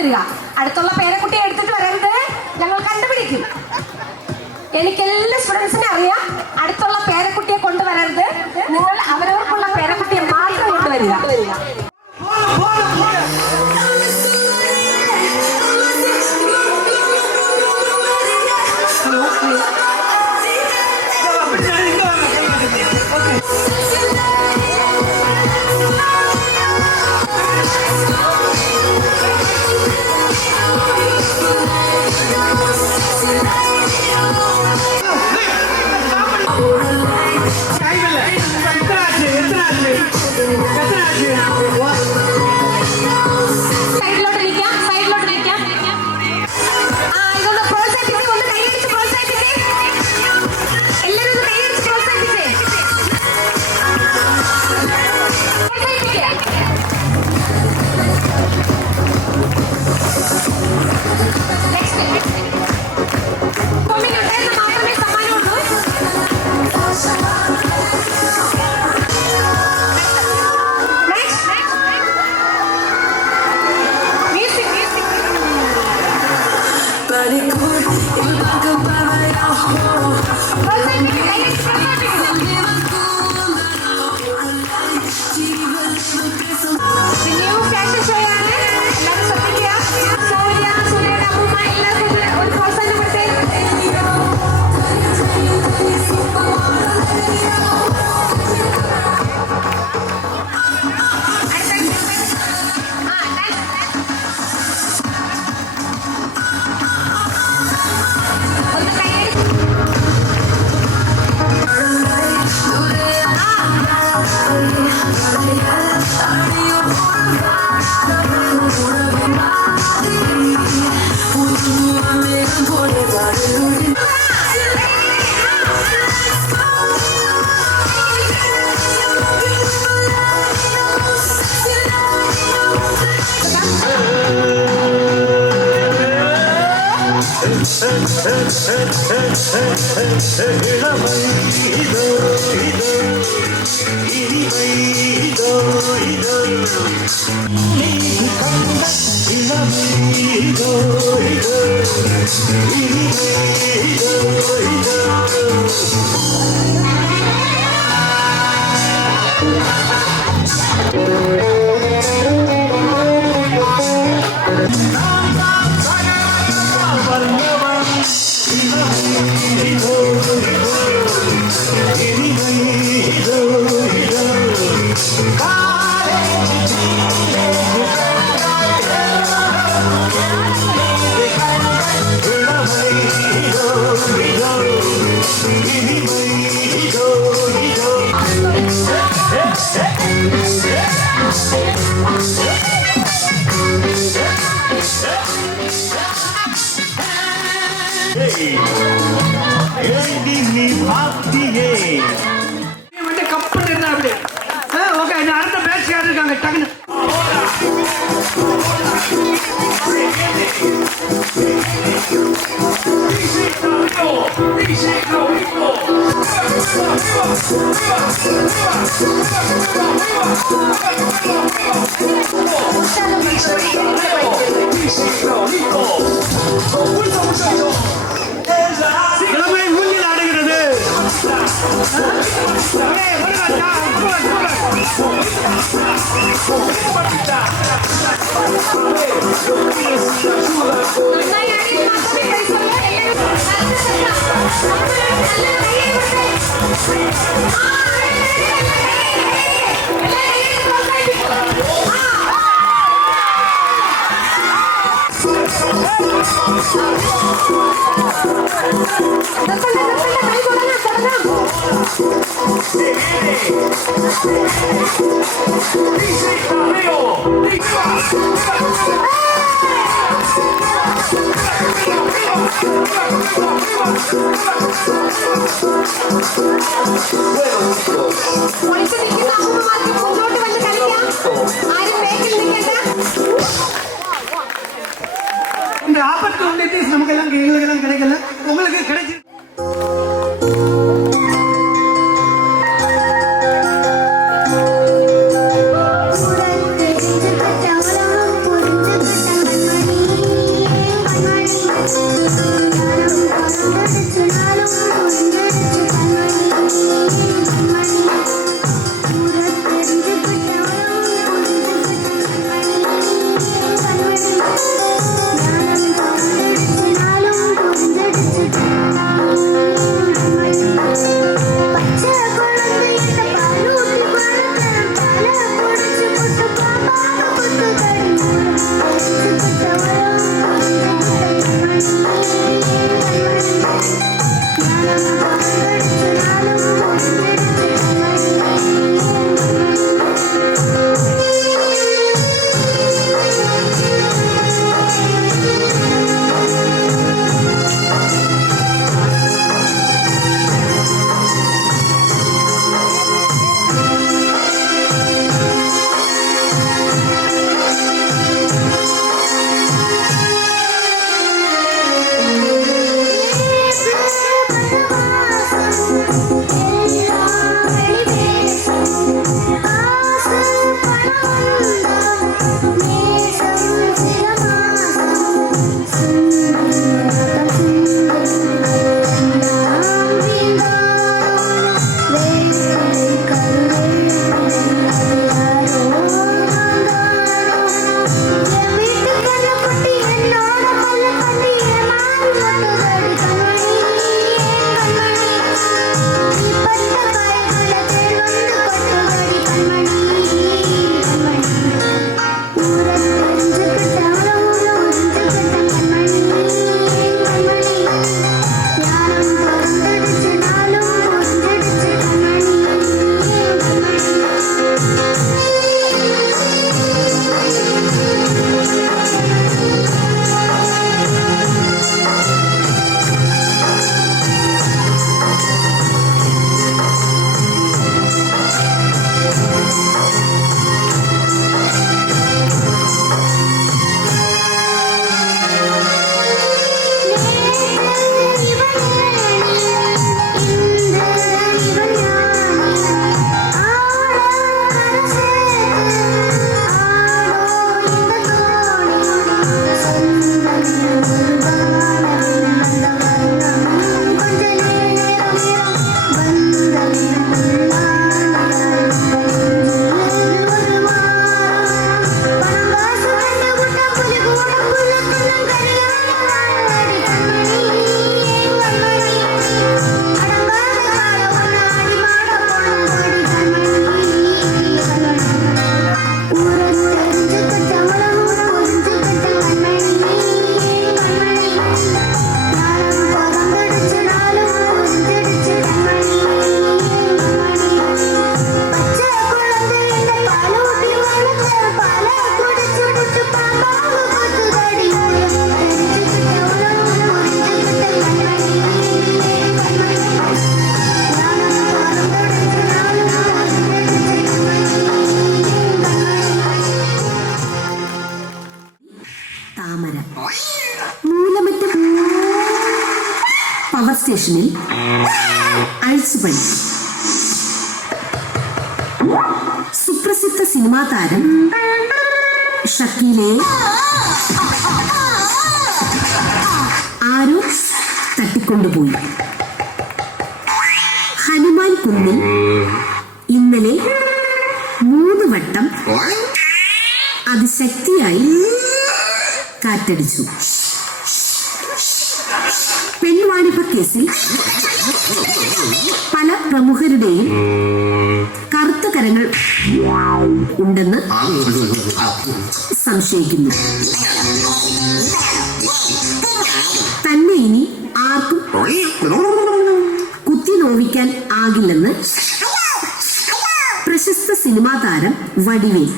കൊണ്ടുവരിക. അടുത്തുള്ള പേരക്കുട്ടിയെ എടുത്തിട്ട് വരരുത്, ഞങ്ങൾ കണ്ടുപിടിക്കും. എനിക്ക് എല്ലാ സ്റ്റുഡൻസിനെ അറിയാം. അടുത്തുള്ള പേരക്കുട്ടിയെ കൊണ്ടുവരരുത്, നിങ്ങൾ അവരവർക്കുള്ള പേരക്കുട്ടിയെ മാത്രം കൊണ്ടുവരിക. இந்த ஆப்பர்ச்சுனிட்டிஸ் நமக்கெல்லாம் எங்களுக்கெல்லாம் கிடைக்கல, உங்களுக்கு கிடைச்சி. புரிந்து മൂലമറ്റ പവർ സ്റ്റേഷനിൽ അഴിച്ചുപണി. സുപ്രസിദ്ധ സിനിമാ താരം ഷക്കീലയെ ആരോ തട്ടിക്കൊണ്ടുപോയി. ഹനുമാൻ കുന്നിൽ ഇന്നലെ 3 വട്ടം അതിശക്തിയായി കാറ്റടിച്ചു. പെൺവാണിഭ കേസിൽ പല പ്രമുഖരുടെയും കറുത്ത കരങ്ങൾ ഉണ്ടെന്ന് സംശയിക്കുന്നു. തന്നെ ഇനി ആർക്കും കുത്തി നോവിക്കാൻ ആകില്ലെന്ന് പ്രശസ്ത സിനിമാ താരം വടിവേൽ.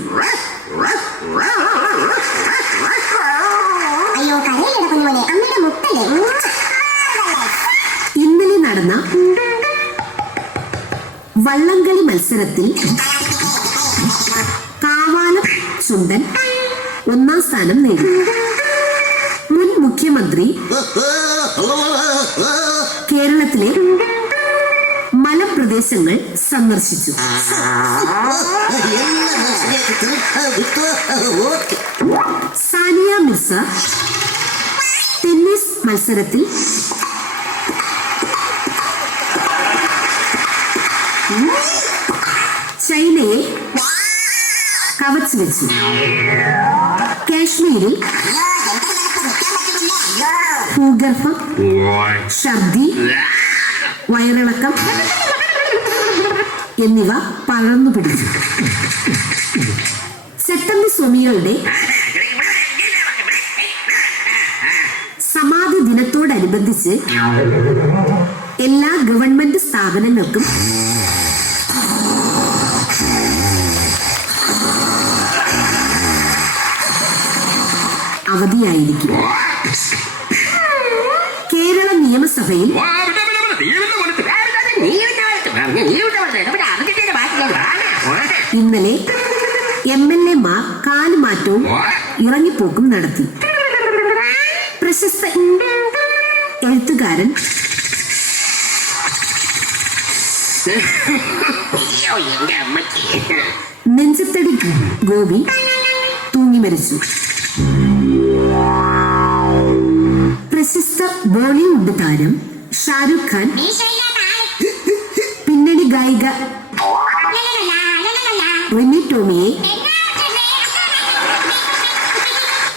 ഇന്നലെ നടന്ന വള്ളംകളി മത്സരത്തിൽ കാവാലം ചുണ്ടൻ 1ാം സ്ഥാനം നേടി. മുൻ മുഖ്യമന്ത്രി കേരളത്തിലെ മലപ്രദേശങ്ങൾ സന്ദർശിച്ചു. സാനിയ മിർസ ടെന്നീസ് മത്സരത്തിൽ ചൈനയെ കവച്ചു വെച്ചു. കാശ്മീരിൽ ഭൂഗർഭം, ഛർദി, വയറിളക്കം എന്നിവ പടർന്നു പിടിച്ചു. സെപ്റ്റംബർ സ്വാമികളുടെ സമാധി ദിനത്തോടനുബന്ധിച്ച് എല്ലാ ഗവൺമെന്റ് സ്ഥാപനങ്ങൾക്കും അവധിയായിരിക്കും. കേരള നിയമസഭയിൽ ഇന്നലെ MLA-മാർ കാലുമാറ്റവും ഇറങ്ങിപ്പോക്കും നടത്തി. പ്രശസ്ത എഴുത്തുകാരൻ നെഞ്ചത്തടി ഗോപി തൂങ്ങി മരിച്ചു. പ്രശസ്ത ബോളിവുഡ് താരം ഷാരൂഖ് ഖാൻ പിന്നണി ഗായിക റിമി ടോമിയെ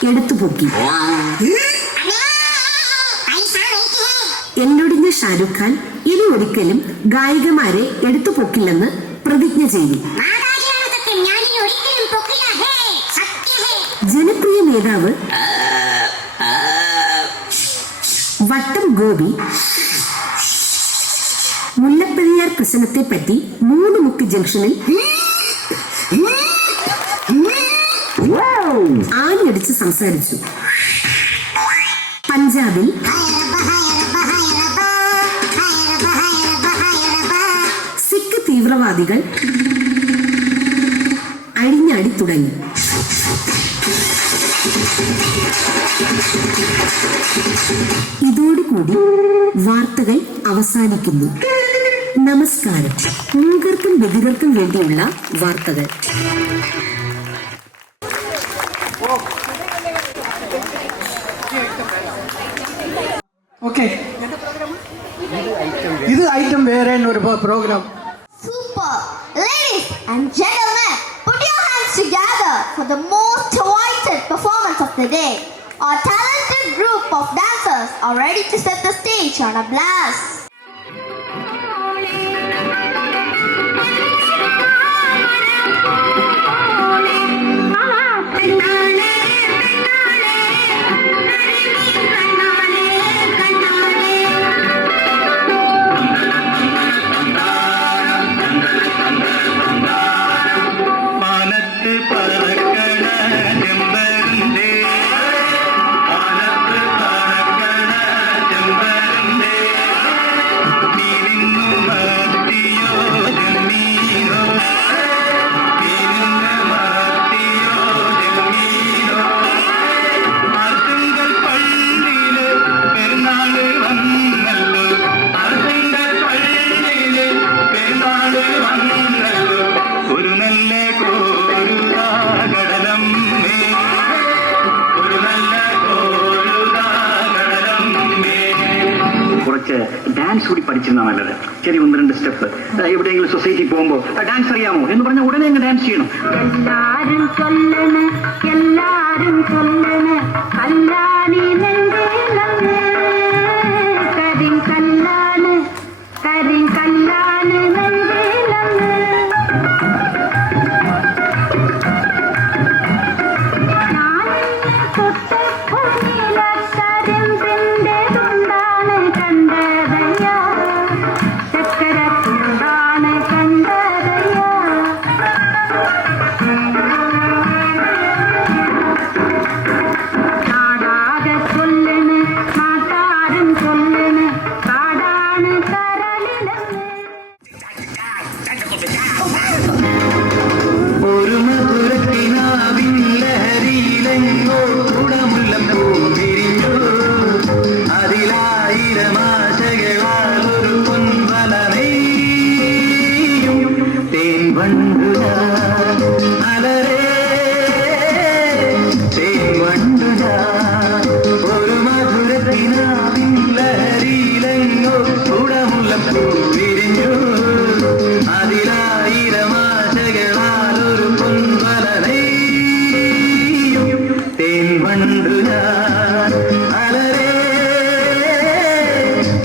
എടുത്തുപൊക്കി. എന്നൊടിഞ്ഞ ഷാരൂഖ് ഖാൻ ഇനി ഒരിക്കലും ഗായികമാരെ എടുത്തുപൊക്കില്ലെന്ന് പ്രതിജ്ഞ ചെയ്തു. ജനപ്രിയ നേതാവ് വട്ടം ഗോപി മുല്ലപ്പെരിയാർ പ്രശ്നത്തെ പറ്റി 3 മുക്ക് ജംഗ്ഷനിൽ ആഞ്ഞടിച്ച് സംസാരിച്ചു. പഞ്ചാബിൽ സിഖ് തീവ്രവാദികൾ അഴിഞ്ഞാടി തുടങ്ങി. ഇതോടുകൂടി വാർത്തകൾ അവസാനിക്കുന്നു. നമസ്കാരം. മൂകർക്കും ബധിരർക്കും വേണ്ടിയുള്ള വാർത്തകൾ. ഓക്കെ, ഇത് ഐറ്റം വേറെ ഒരു programme. Super! Ladies and gentlemen, put your hands together for the most awaited performance of the day. Our talented group of dancers are ready to set the stage on a blast. കുറച്ച് ഡാൻസ് കൂടി പഠിച്ചിരുന്നാ നല്ലത്. ശരി, 1-2 സ്റ്റെപ്പ് എവിടെയെങ്കിലും സൊസൈറ്റി പോകുമ്പോ ഡാൻസ് അറിയാമോ എന്ന് പറഞ്ഞാൽ ഉടനെ അങ്ങ് ഡാൻസ് ചെയ്യണം. എല്ലാരും ചൊല്ലണ് എല്ലാരും ചൊല്ലണ് കല്ലാണി നെഞ്ചേലങ്ങ് കരിങ്കല്ലാണ് കരിങ്കല്ലാണ് നെഞ്ചേലങ്ങ് ഒരു മധുരത്തിനാവിൻ ലഹരിയിലെങ്ങോ കുടമുല്ലം പൂവിരിഞ്ഞു. അതിലായിരം ആശകളാൽ ഒരു പൊൻവല നെയ്യും തേൻ വണ്ടുരാ അലരേ തേൻ വണ്ടുരാ. ഒരു മധുരത്തിനാവിൻ ലഹരിയിലെങ്ങോ കുടമുല്ലം പൂവിരിഞ്ഞു. അതിലായിരം ആശകളാൽ ഒരു പൊൻവല നെയ്യും തേൻ വണ്ടുരാ അലരേ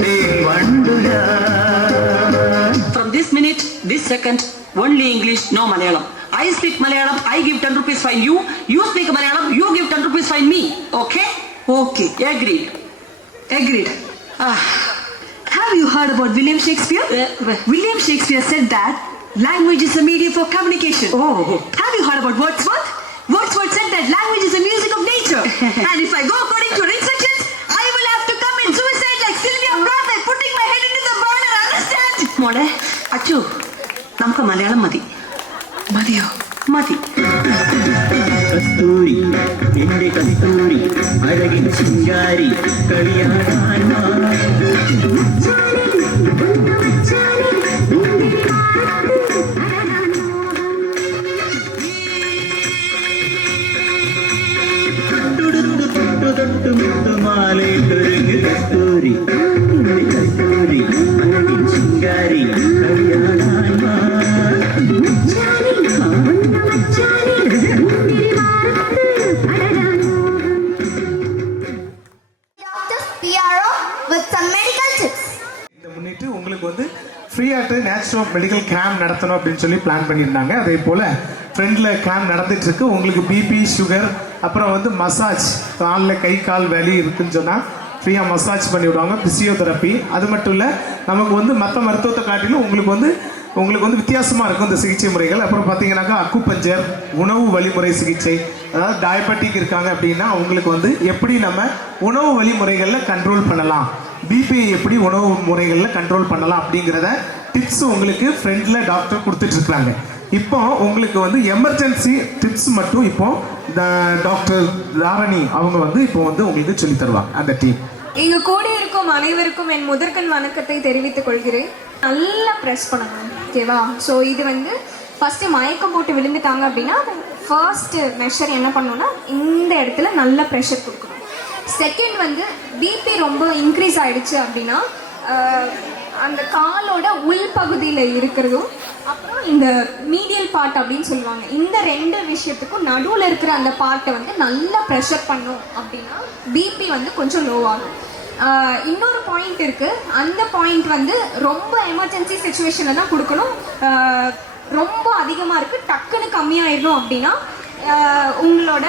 തേൻ വണ്ടുരാ. From this minute, this second, only English, no Malayalam. I speak Malayalam, I give 10 rupees fine you. You speak Malayalam, you give 10 rupees fine me. Okay? Okay, agreed. Agreed. Have you heard about William Shakespeare? William Shakespeare said that language is a medium for communication. Oh. Have you heard about Wordsworth? Wordsworth said that language is the music of nature. And if I go according to your instructions, I will have to commit suicide like Sylvia Plath by putting my head into the burner. Understand? മോളെ, അച്ചു, നമുക്ക് മലയാളം മതി. മതിയോ? മതി. കസ്തൂരി എന്റെ കസ്തൂരി അഴകിൻ ശിങ്കാരി കളിയാടാൻ വാ. തൊട്ടു മുട്ടുമാലയിട്ടൊരുങ്ങ് കസ്തൂരി എന്റെ കസ്തൂരി അഴകിൻ ശിങ്കാരി കളിയാടാൻ വാ. Dr. PRO with some medical tips. இதை முன்னிட்டு உங்களுக்கு வந்து ஃப்ரீயாட்டு நேச்சுரல் மெடிக்கல் கேம்ப் நடத்தணும் அப்படின்னு சொல்லி பிளான் பண்ணியிருந்தாங்க. அதே போல் ஃப்ரெண்டில் கேம்ப் நடந்துகிட்ருக்கு. உங்களுக்கு பிபி சுகர் அப்புறம் வந்து மசாஜ், காலில் கை கால் வலி இருக்குன்னு சொன்னால் ஃப்ரீயாக மசாஜ் பண்ணி விடுவாங்க, பிசியோதெரப்பி. அது மட்டும் இல்லை, நமக்கு வந்து மற்ற மருத்துவத்தை காட்டிலும் உங்களுக்கு வந்து வித்தியாசமாக இருக்கும் இந்த சிகிச்சை முறைகள். அப்புறம் பார்த்தீங்கன்னாக்கா அக்குபஞ்சர், உணவு வழிமுறை சிகிச்சை, அதாவது டயபெட்டிக் இருக்காங்க அப்படின்னா அவங்களுக்கு வந்து எப்படி நம்ம உணவு வழிமுறைகளில் கண்ட்ரோல் பண்ணலாம், பிபிஐ எப்படி உணவு முறைகளில் கண்ட்ரோல் பண்ணலாம் அப்படிங்கிறத டிப்ஸ் உங்களுக்கு ஃப்ரெண்டில் டாக்டர் கொடுத்துட்ருக்குறாங்க. இப்போ உங்களுக்கு வந்து எமர்ஜென்சி டிப்ஸ் மட்டும் இப்போ டாக்டர் தாரணி அவங்க வந்து இப்போ வந்து உங்களுக்கு சொல்லி தருவாங்க அந்த டீம். இங்க கூட இருக்கும் அனைவருக்கும் என் முதற்கண் வணக்கத்தை தெரிவித்துக் கொள்கிறேன். நல்லா ப்ரெஸ் பண்ணணும், ஓகேவா? ஸோ இது வந்து ஃபஸ்ட்டு மயக்கம் போட்டு விழுந்துட்டாங்க அப்படின்னா ஃபர்ஸ்ட் மெஷர் என்ன பண்ணணும்னா இந்த இடத்துல நல்ல ப்ரெஷர் கொடுக்கணும். செகண்ட் வந்து பிபி ரொம்ப இன்க்ரீஸ் ஆயிடுச்சு அப்படின்னா அந்த காலோட உள்பகுதியில் இருக்கிறதும் அப்புறம் இந்த மீடியல் பார்ட் அப்படின்னு சொல்லுவாங்க, இந்த ரெண்டு விஷயத்துக்கும் நடுவில் இருக்கிற அந்த பார்ட்டை வந்து நல்லா ப்ரெஷர் பண்ணும் அப்படின்னா பிபி வந்து கொஞ்சம் லோ ஆகும். இன்னொரு பாயிண்ட் இருக்குது, அந்த பாயிண்ட் வந்து ரொம்ப எமர்ஜென்சி சுச்சுவேஷனில் தான் கொடுக்கணும். ரொம்ப அதிகமாக இருக்குது, டக்குன்னு கம்மியாயிடணும் அப்படின்னா உங்களோட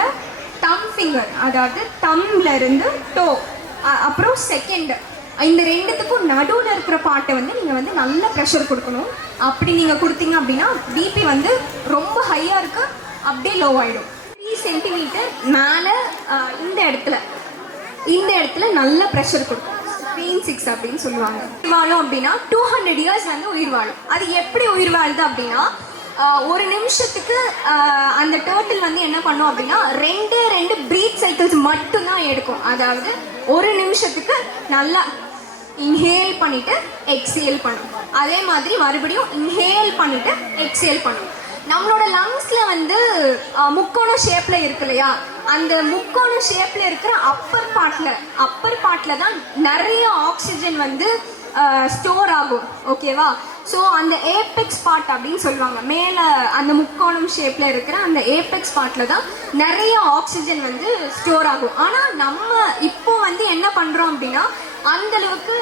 தம் ஃபிங்கர், அதாவது தம்ல இருந்து டோ அப்புறம் செகண்ட், இந்த ரெண்டுத்துக்கும் நடுவில் இருக்கிற பாட்டை வந்து நீங்கள் வந்து நல்ல ப்ரெஷர் கொடுக்கணும். அப்படி நீங்கள் கொடுத்தீங்க அப்படின்னா பிபி வந்து ரொம்ப ஹையாக இருக்கு அப்படியே லோ ஆகிடும். 3 சென்டிமீட்டர் மேலே இந்த இடத்துல நல்ல ப்ரெஷர் கொடுக்கும். ஸ்க்ரீன் 6 அப்படின்னு சொல்லுவாங்க. உயிர் வாழும் அப்படின்னா 200 இயர்ஸ் வந்து உயிர் வாழும். அது எப்படி உயிர் வாழுது அப்படின்னா ஒரு நிமிஷத்துக்கு அந்த டர்ட்டில் வந்து என்ன பண்ணும் அப்படின்னா 2 பிரீத் சைக்கிள்ஸ் மட்டும்தான் எடுக்கும். அதாவது ஒரு நிமிஷத்துக்கு நல்லா இன்ஹேல் பண்ணிட்டு எக்ஸேல் பண்ணும், அதே மாதிரி மறுபடியும் இன்ஹேல் பண்ணிட்டு எக்ஸேல் பண்ணும். நம்மளோட லங்ஸ்ல வந்து முக்கோணம் ஷேப்ல இருக்கு இல்லையா, அந்த முக்கோணம் ஷேப்ல இருக்கிற அப்பர் பார்ட்ல தான் நிறைய ஆக்சிஜன் வந்து ஸ்டோர் ஆகும். ஓகேவா? ஸோ அந்த ஏபெக்ஸ் பார்ட் அப்படின்னு சொல்லுவாங்க. மேலே அந்த முக்கோணம் ஷேப்ல இருக்கிற அந்த ஏபெக்ஸ் பார்ட்ல தான் நிறைய ஆக்சிஜன் வந்து ஸ்டோர் ஆகும். ஆனால் நம்ம இப்போ வந்து என்ன பண்றோம் அப்படின்னா, அந்த அளவுக்கு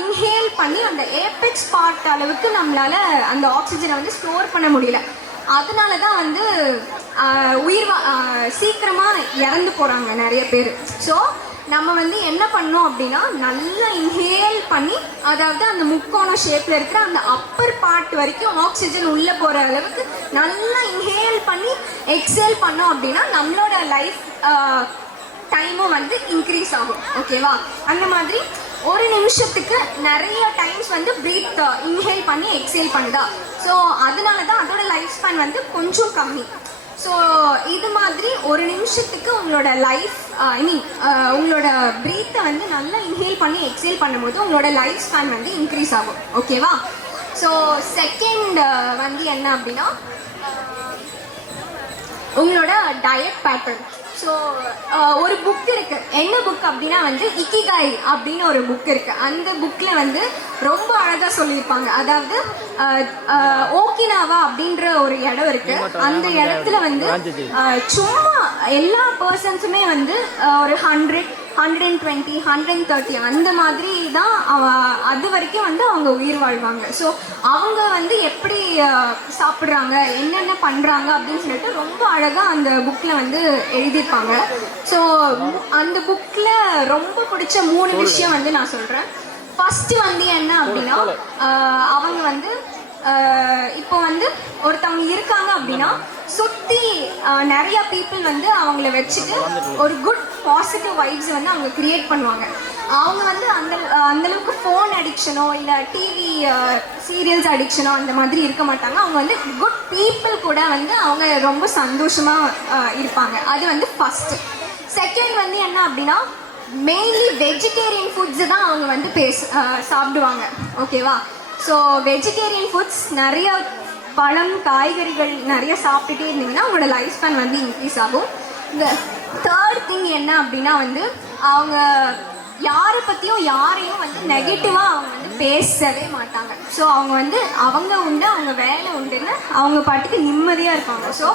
இன்ஹேல் பண்ணி அந்த ஏபெக்ஸ் பார்ட் அளவுக்கு நம்மளால அந்த ஆக்சிஜனை வந்து ஸ்டோர் பண்ண முடியல. அதனால தான் வந்து சீக்கிரமா இறந்து போறாங்க நிறைய பேர். ஸோ நம்ம வந்து என்ன பண்ணோம் அப்படின்னா, நல்லா இன்ஹேல் பண்ணி, அதாவது அந்த முக்கோணம் ஷேப்ல இருக்கிற அந்த அப்பர் பார்ட் வரைக்கும் ஆக்சிஜன் உள்ள போற அளவுக்கு நல்லா இன்ஹேல் பண்ணி எக்ஸேல் பண்ணோம் அப்படின்னா நம்மளோட லைஃப் டைமும் வந்து இன்க்ரீஸ் ஆகும். ஓகேவா? அந்த மாதிரி ஒரு நிமிஷத்துக்கு நிறைய டைம்ஸ் வந்து பிரீத் இன்ஹேல் பண்ணி எக்ஸேல் பண்ணுதா. ஸோ அதனால தான் அதோட லைஃப் ஸ்பேன் வந்து கொஞ்சம் கம்மி. ஸோ இது மாதிரி ஒரு நிமிஷத்துக்கு உங்களோட லைஃப் உங்களோட பிரீத்தை வந்து நல்லா இன்ஹேல் பண்ணி எக்ஸேல் பண்ணும்போது உங்களோட லைஃப் ஸ்பேன் வந்து இன்க்ரீஸ் ஆகும். ஓகேவா? ஸோ செகண்ட் வந்து என்ன அப்படின்னா, உங்களோட டயட் பேட்டர்ன். ஸோ ஒரு புக் இருக்கு. என்ன புக் அப்படின்னா வந்து இக்கிகாய் அப்படின்னு ஒரு புக் இருக்கு. அந்த புக்ல வந்து ரொம்ப அழகா சொல்லியிருப்பாங்க. அதாவது ஓகினாவா அப்படின்ற ஒரு இடம் இருக்கு. அந்த இடத்துல வந்து சும்மா எல்லா பர்சன்ஸுமே வந்து ஒரு 100, 120, 130 அந்த மாதிரி தான் அது வரைக்கும் வந்து அவங்க உயிர் வாழ்வாங்க. ஸோ அவங்க வந்து எப்படி சாப்பிட்றாங்க, என்னென்ன பண்ணுறாங்க அப்படின்னு சொல்லிட்டு ரொம்ப அழகாக அந்த புக்கில் வந்து எழுதியிருப்பாங்க. ஸோ அந்த புக்கில் ரொம்ப பிடிச்ச 3 விஷயம் வந்து நான் சொல்கிறேன். ஃபர்ஸ்ட் வந்து என்ன அப்படின்னா, அவங்க வந்து இப்போ வந்து ஒருத்தவங்க இருக்காங்க அப்படின்னா சுற்றி நிறைய பீப்புள் வந்து அவங்கள வச்சுட்டு ஒரு குட் பாசிட்டிவ் வைப்ஸ் வந்து அவங்க கிரியேட் பண்ணுவாங்க. அவங்க வந்து அந்தளவுக்கு ஃபோன் அடிக்ஷனோ இல்லை டிவி சீரியல்ஸ் அடிக்ஷனோ அந்த மாதிரி இருக்க மாட்டாங்க. அவங்க வந்து குட் பீப்புள் கூட வந்து அவங்க ரொம்ப சந்தோஷமாக இருப்பாங்க. அது வந்து ஃபர்ஸ்ட். செகண்ட் வந்து என்ன அப்படின்னா, மெயின்லி வெஜிடேரியன் ஃபுட்ஸ் தான் அவங்க வந்து சாப்பிடுவாங்க. ஓகேவா? ஸோ வெஜிடேரியன் ஃபுட்ஸ் நிறைய பழம் காய்கறிகள் நிறைய சாப்பிட்டுட்டே இருந்தீங்கன்னா உங்களோட லைஃப் ஸ்பேன் வந்து இன்க்ரீஸ் ஆகும். இந்த தேர்ட் திங் என்ன அப்படின்னா வந்து, அவங்க யாரை பற்றியும் யாரையும் வந்து நெகட்டிவாக அவங்க வந்து பேசவே மாட்டாங்க. ஸோ அவங்க வந்து அவங்க உண்டு, அவங்க வேலை உண்டுன்னு அவங்க பாட்டுக்கு நிம்மதியாக இருப்பாங்க. ஸோ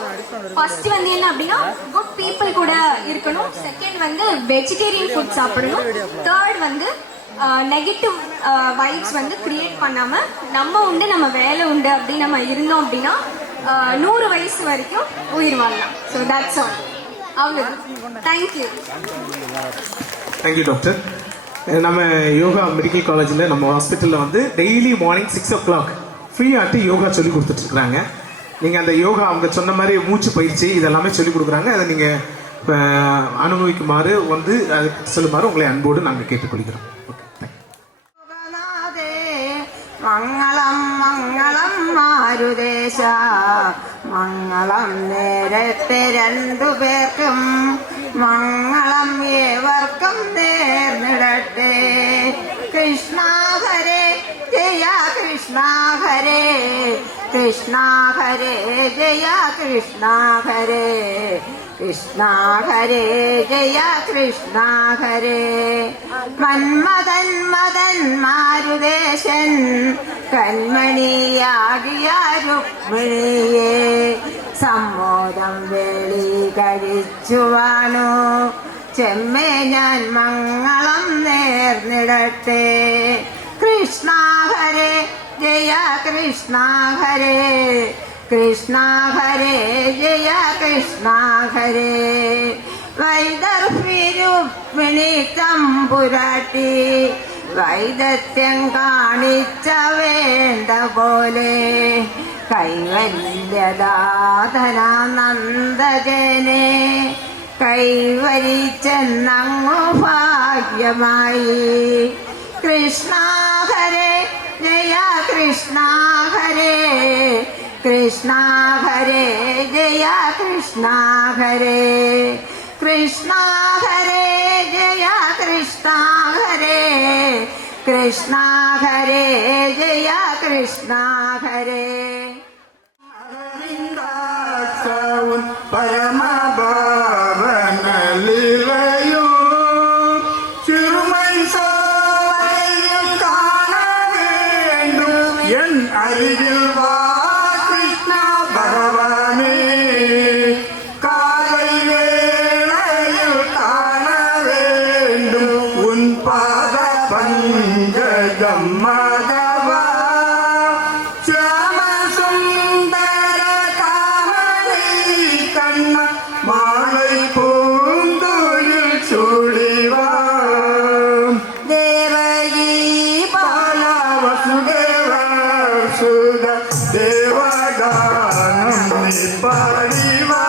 ஃபர்ஸ்ட் வந்து என்ன அப்படின்னா, குட் பீப்புள் கூட இருக்கணும். செகண்ட் வந்து வெஜிடேரியன் ஃபுட் சாப்பிடணும். தேர்ட் வந்து நெகட்டிவ் வைப்ஸ் வந்து கிரியேட் பண்ணாமல் நம்ம உண்டு நம்ம வேலை உண்டு அப்படின்னு நம்ம இருந்தோம் அப்படின்னா 100 வயசு வரைக்கும் உயிர் வாழலாம். So that's all. அவ்வளோதான். தேங்க்யூ. Thank you doctor. நம்ம யோகா மெடிக்கல் காலேஜில் நம்ம ஹாஸ்பிட்டலில் வந்து டெய்லி மார்னிங் 6 o'clock ஃப்ரீயாட்டு யோகா சொல்லி கொடுத்துட்ருக்குறாங்க. நீங்கள் அந்த யோகா அவங்க சொன்ன மாதிரி மூச்சு பயிற்சி இதெல்லாமே சொல்லி கொடுக்குறாங்க. அதை நீங்கள் அனுபவிக்குமாறு வந்து அது சொல்லுமாறு உங்களை அன்போடு நாங்கள் கேட்டுக்கொள்கிறோம். മംഗളം മംഗളം മാരുദേശ മംഗളം നേരത്തെ 2 പേർക്കും മംഗളം ഏവർക്കും നേർന്നിടട്ടെ. കൃഷ്ണ ഹരേ ജയ കൃഷ്ണ ഹരേ, കൃഷ്ണ ഹരേ ജയ കൃഷ്ണ ഹരേ, കൃഷ്ണ ഹരേ ജയ കൃഷ്ണ ഹരേ. മന്മഥൻ മദൻ മാരുദേശൻ കൺമണിയാകിയ രുക്മിണിയെ സമ്മോദം വെളീകരിച്ചുവാനു ചെമ്മേ ഞാൻ മംഗളം നേർന്നിടട്ടെ. കൃഷ്ണ ഹരേ ജയ കൃഷ്ണ ഹരേ, കൃഷ്ണ ഹരേ ജയ കൃഷ്ണ ഹരേ. വൈദർഭി രുക്മിണി തമ്പുരാട്ടി വൈദഗ്ധ്യം കാണിച്ച വേണ്ട പോലെ കൈവല്യദാതന നന്ദജനെ കൈവരിച്ചെന്നങ്ങു ഭാഗ്യമായി. കൃഷ്ണ ഹരേ ജയ കൃഷ്ണ ഹരേ, കൃഷ്ണ ഹരേ ജയ കൃഷ്ണ ഹരേ, കൃഷ്ണ ഹരേ ജയ കൃഷ്ണ ഹരേ, കൃഷ്ണ ഹരേ ജയ കൃഷ്ണ ഹരേ. அருகில் வா கிருஷ்ணா பகவானே காலை வேளையில் காண வேண்டும் உன் பாத பங்கஜம் மாதவா சியாம சுந்தர காமனை கண்ண மாலை பூந்துயில் சூழிவா தேவகி பால வசுதேவ சுத தேவகானம் நீ பாடிவா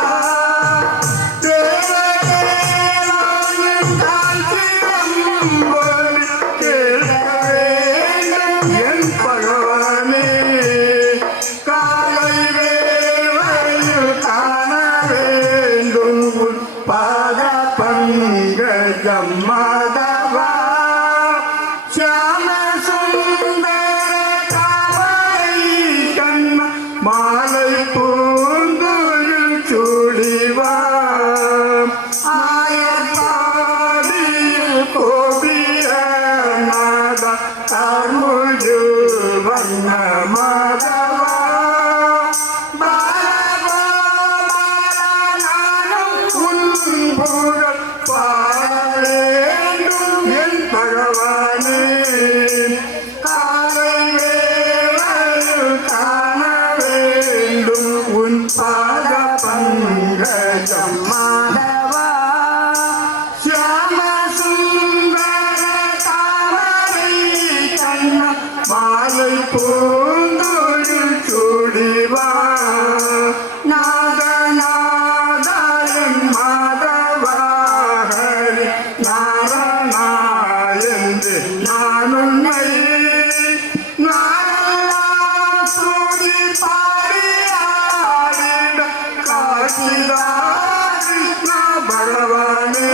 பாத பங்கஜம் மாதவா சியாம சுந்தர காமனை கண்ண மாலை பூந்துயில் சூழிவா ஆயப்பாடியில் கோபிய நாத தார்முஜு வண்ண மாதவா புகழ் பாட வேண்டும் என் பகவானே காலை வேளையில் காண வேண்டும் உன் பாத பங்கஜம் மாதவா சியாம சுந்தர தாமரை கண்ண மாலை பூந்துயில் சூடிவா நாதநாதன் மாதவாரி நாரணாயந்து நான் உன்னை நாரெல்லாம் சூடி பாடி ஆடிட காசிதா கிருஷ்ணா பகவானே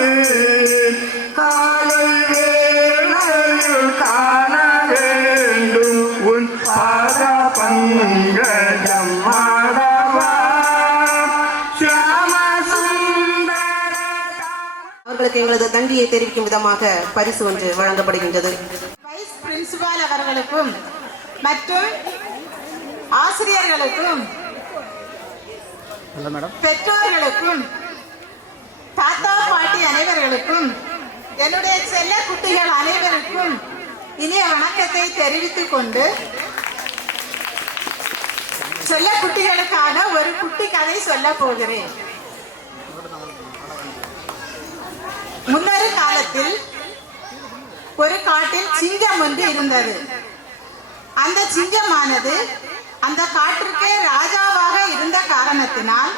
காலை வேளையில் காண வேண்டும் உன் பாத பங்கஜம் மாதவா சியாம சுந்தர அவர்களுக்கு எங்களது நன்றியை தெரிவிக்கும் விதமாக பரிசு ஒன்று வழங்கப்படுகின்றது. வைஸ் பிரின்சிபால் அவர்களுக்கும் மற்றும் ஆசிரியர்களுக்கும் பெற்றோர்களுக்கும் தாத்தா பாட்டி அனைவர்களுக்கும் என்னுடைய செல்ல குட்டிகள் அனைவருக்கும் இனிய வணக்கத்தை தெரிவித்துக் கொண்டு செல்ல குட்டிகளுக்கான ஒரு குட்டி கதை சொல்ல போகிறேன். முன்னொரு காலத்தில் ஒரு காட்டில் சிங்கம் ஒன்று இருந்தது. அந்த சிங்கமானது அந்த காட்டிற்கே ராஜாவாக இருந்த காரணத்தினால்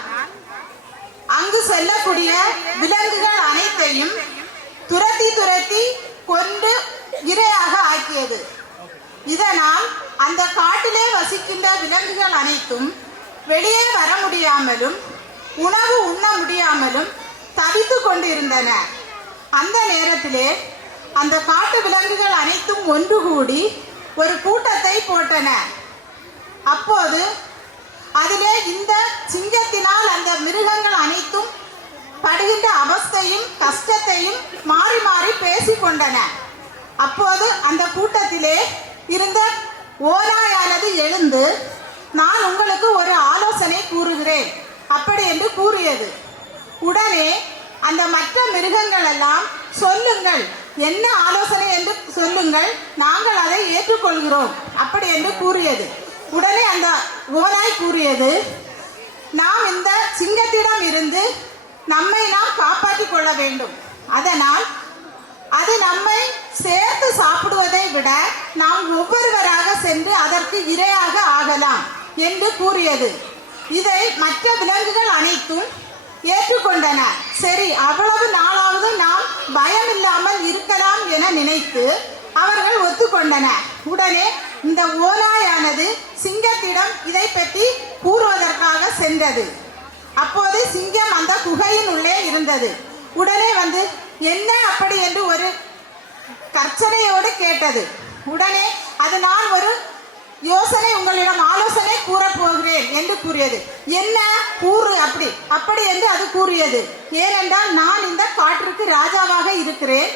அங்கு செல்லக்கூடிய விலங்குகள் அனைத்தையும் துரத்தி துரத்தி கொண்டு இரையாக ஆக்கியது. இதனால் அந்த காட்டிலே வசிக்கின்ற விலங்குகள் அனைத்தும் வெளியே வர முடியாமலும் உணவு உண்ண முடியாமலும் தவித்து கொண்டிருந்தன. அந்த நேரத்திலே அந்த காட்டு விலங்குகள் அனைத்தும் ஒன்று கூடி ஒரு கூட்டத்தை போட்டன. அப்போது அதிலே இந்த சிங்கத்தினால் அந்த மிருகங்கள் அனைத்தும் படுகின்ற அவஸ்தையும் கஷ்டத்தையும் மாறி மாறி பேசிக்கொண்டன. அப்போது அந்த கூட்டத்திலே இருந்த ஓநாயானது எழுந்து, நான் உங்களுக்கு ஒரு ஆலோசனை கூறுகிறேன் அப்படி என்று கூறியது. உடனே அந்த மற்ற மிருகங்கள் எல்லாம், சொல்லுங்கள், என்ன ஆலோசனை என்று சொல்லுங்கள், நாங்கள் அதை ஏற்றுக்கொள்கிறோம் அப்படி என்று கூறியது. உடனே அந்த ஓநாய் கூறியது, நாம் இந்த சிங்கத்திடம் இருந்து நம்மை நாம் காப்பாற்றிக் கொள்ள வேண்டும். அதனால் அது நம்மை சேர்த்து சாப்பிடுவதை விட நாம் ஒவ்வொருவராக சென்று அதற்கு இரையாக ஆகலாம் என்று கூறியது. இதை மற்ற விலங்குகள் அனைத்தும் ஏற்றுக்கொண்டன. சரி, அவ்வளவு நாளாவது நாம் பயமில்லாமல் இருக்கலாம் என நினைத்து அவர்கள் ஒத்துக்கொண்டன. உடனே இந்த ஓநாயானது சிங்கத்திடம் இதை பற்றி கூறுவதற்காக சென்றது. அப்போது சிங்கம் அந்த குகையின் உள்ளே இருந்தது. உடனே வந்து என்ன அப்படி என்று ஒரு கர்ச்சனையோடு கேட்டது. உடனே அது, நான் ஒரு யோசனை உங்களிடம் ஆலோசனை கூறப் போகிறேன் என்று கூறியது. என்ன கூறு அப்படி என்று அது கூறியது. ஏனென்றால் நான் இந்த காட்டிற்கு ராஜாவாக இருக்கிறேன்,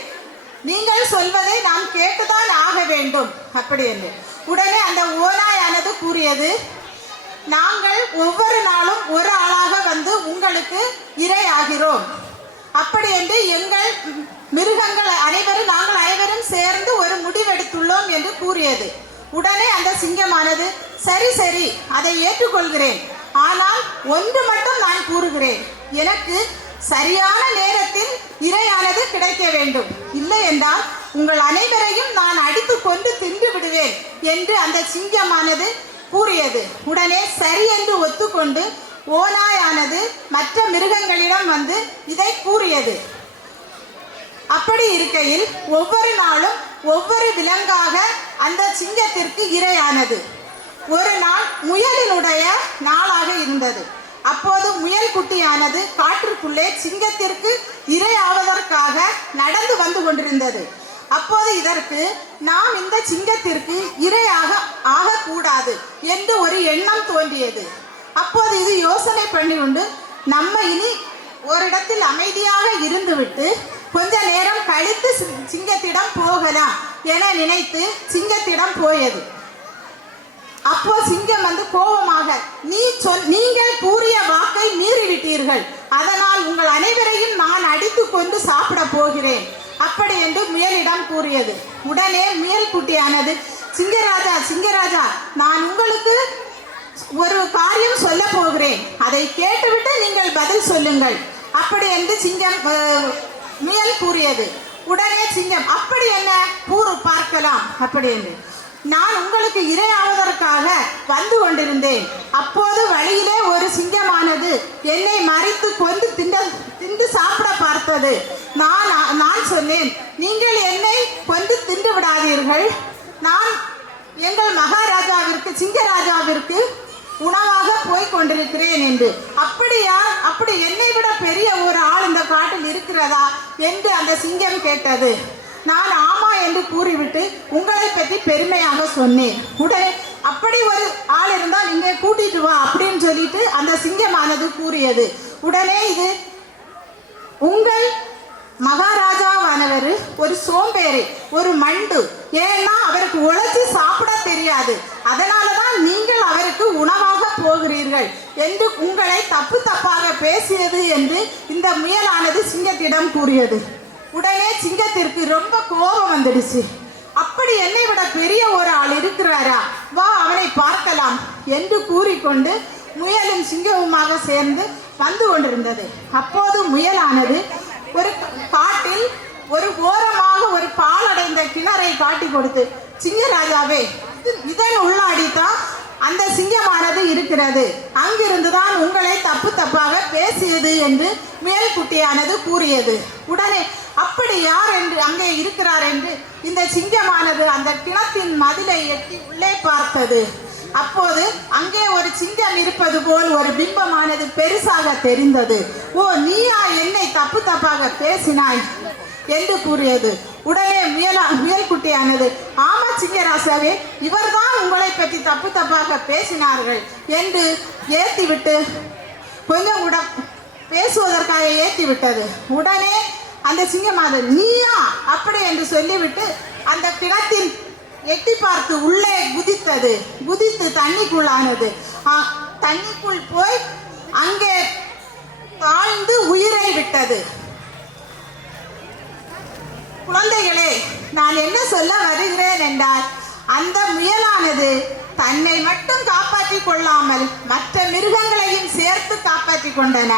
நீங்கள் சொல்வதை நாம் கேட்டுதான் ஆக வேண்டும் அப்படி என்று. உடனே அந்த ஓநாயானது கூறியது, நாங்கள் ஒவ்வொரு நாளும் ஒரு ஆளாக வந்து உங்களுக்கு இரையாகிறோம். அப்படி என்று எங்கள் மிருகங்கள் நாங்கள் அனைவரும் சேர்ந்து ஒரு முடிவெடுத்துள்ளோம் என்று கூறியது. உடனே அந்த சிங்கமானது, சரி சரி, அதை ஏற்றுக்கொள்கிறேன். ஆனால் ஒன்று மட்டும் நான் கூறுகிறேன், எனக்கு சரியான நேரத்தில் இரையானது கிடைக்க வேண்டும். இல்லை என்றால் உங்கள் அனைவரையும் நான் அடித்து கொண்டு தின்று விடுவேன் என்று அந்த சிங்கமானது கூறியது. உடனே சரி என்று ஒத்துக்கொண்டு ஓநாயானது மற்ற மிருகங்களிடம் வந்து இதை கூறியது. அப்படி இருக்கையில் ஒவ்வொரு நாளும் ஒவ்வொரு விலங்காக அந்த சிங்கத்திற்கு இரையானது. ஒரு நாள் முயலினுடைய நாளாக இருந்தது. அப்போது முயல் குட்டியானது காற்றுக்குள்ளே சிங்கத்திற்கு இரையாவதற்காக நடந்து வந்து கொண்டிருந்தது. அப்போது இதற்கு நாம் இந்த சிங்கத்திற்கு இரையாக ஆகக்கூடாது என்று ஒரு எண்ணம் தோன்றியது. அப்போது இது யோசனை பண்ணி கொண்டு, நம்ம இனி ஒரு இடத்தில் அமைதியாக இருந்துவிட்டு கொஞ்ச நேரம் கழித்து சிங்கத்திடம் போகலாம் என நினைத்து சிங்கத்திடம் போயது. அப்போ சிங்கம் வந்து கோபமாக, நீங்கள் கூறிய வாக்கை மீறிவிட்டீர்கள், அதனால் உங்கள் அனைவரையும் நான் அடித்து கொண்டு சாப்பிட போகிறேன் அப்படி என்று முயலிடம் கூறியது. உடனே முயல் குட்டியானது, சிங்கராஜா சிங்கராஜா, நான் உங்களுக்கு ஒரு காரியம் சொல்ல போகிறேன், அதை கேட்டுவிட்டு நீங்கள் பதில் சொல்லுங்கள் அப்படி என்று முயல் கூறியது. உடனே சிங்கம், அப்படி என்ன கூறு பார்க்கலாம் அப்படி என்று. நான் உங்களுக்கு இரையாவதற்காக வந்து கொண்டிருந்தேன். அப்போது வழியிலே ஒரு சிங்கமானது என்னை மறித்து கொண்டு தின்று சாப்பிட பார்த்தது. நான் சொன்னேன், நீங்கள் என்னை கொண்டு தின்று விடாதீர்கள், நான் எங்கள் மகாராஜாவிற்கு சிங்கராஜாவிற்கு உணவாக போய் கொண்டிருக்கிறேன் என்று. அப்படி என்னை விட பெரிய ஒரு ஆள் இந்த காட்டில் இருக்கிறதா என்று அந்த சிங்கம் கேட்டது. நான் ஆமா என்று கூறிவிட்டு உங்களை பற்றி பெருமையாக சொன்னேன். உடனே அப்படி ஒரு ஆள் இருந்தால் இங்கே கூட்டிட்டு வா அப்படின்னு சொல்லிட்டு அந்த சிங்கமானது கூறியது. உடனே இது உங்கள் மகாராஜாவானவர் ஒரு சோம்பேறி, ஒரு மண்டு, ஏன்னா அவருக்கு உழைச்சி சாப்பிட தெரியாது, அதனாலதான் நீங்கள் அவருக்கு உணவாக போகிறீர்கள் என்று உங்களை தப்பாக பேசியது என்று இந்த முயலானது சிங்கத்திடம் கூறியது. உடனே சிங்கத்திற்கு ரொம்ப கோபம் வந்துடுச்சு. அப்படி என்னை விட பெரிய ஒரு ஆள் இருக்கிறாரா, வா அவனை பார்க்கலாம் என்று கூறிக்கொண்டு முயலும் சிங்கமுமாக சேர்ந்து வந்து கொண்டிருந்தது. அப்போது முயலானது ஒரு காட்டில் ஒரு ஓரமாக ஒரு பாலடைந்த கிணறை காட்டி கொடுத்து, சிங்கராஜாவே, இதன் உள்ளாடித்தான் அந்த சிங்கமானது இருக்கிறது, அங்கிருந்துதான் உங்களை தப்பாக பேசியது என்று முயல் குட்டியானது கூறியது. உடனே அப்படி யார் என்று அங்கே இருக்கிறார் என்று இந்த சிங்கமானது அந்த கிணத்தின் மதிலை எட்டி உள்ளே பார்த்தது. அப்போது அங்கே ஒரு சிங்கம் இருப்பது போல் ஒரு பிம்பமானது பெருசாக தெரிந்தது. ஓ, நீயா என்னை தப்பாக பேசினாய் என்று கூறியது. உடனே முயல் குட்டியானது, ஆமா சிங்கராசாவே, இவர்தான் உங்களை பற்றி தப்பாக பேசினார்கள் என்று ஏத்திவிட்டு கொஞ்சம் கூட பேசுவதற்காக ஏத்தி விட்டது. உடனே அந்த சிங்கமானது, நீயா அப்படி என்று சொல்லிவிட்டு அந்த கிணத்தின் எட்டி பார்த்து உள்ளே குதித்து தண்ணிக்குள்ளானது. தண்ணிக்குள் போய் அங்கே தாழ்ந்து உயிரை விட்டது. குழந்தைகளே, நான் என்ன சொல்ல வருகிறேன் என்றால், அந்த முயலானது தன்னை மட்டும் காப்பாற்றிக் கொள்ளாமல் மற்ற மிருகங்களையும் சேர்த்து காப்பாற்றிக் கொண்டன.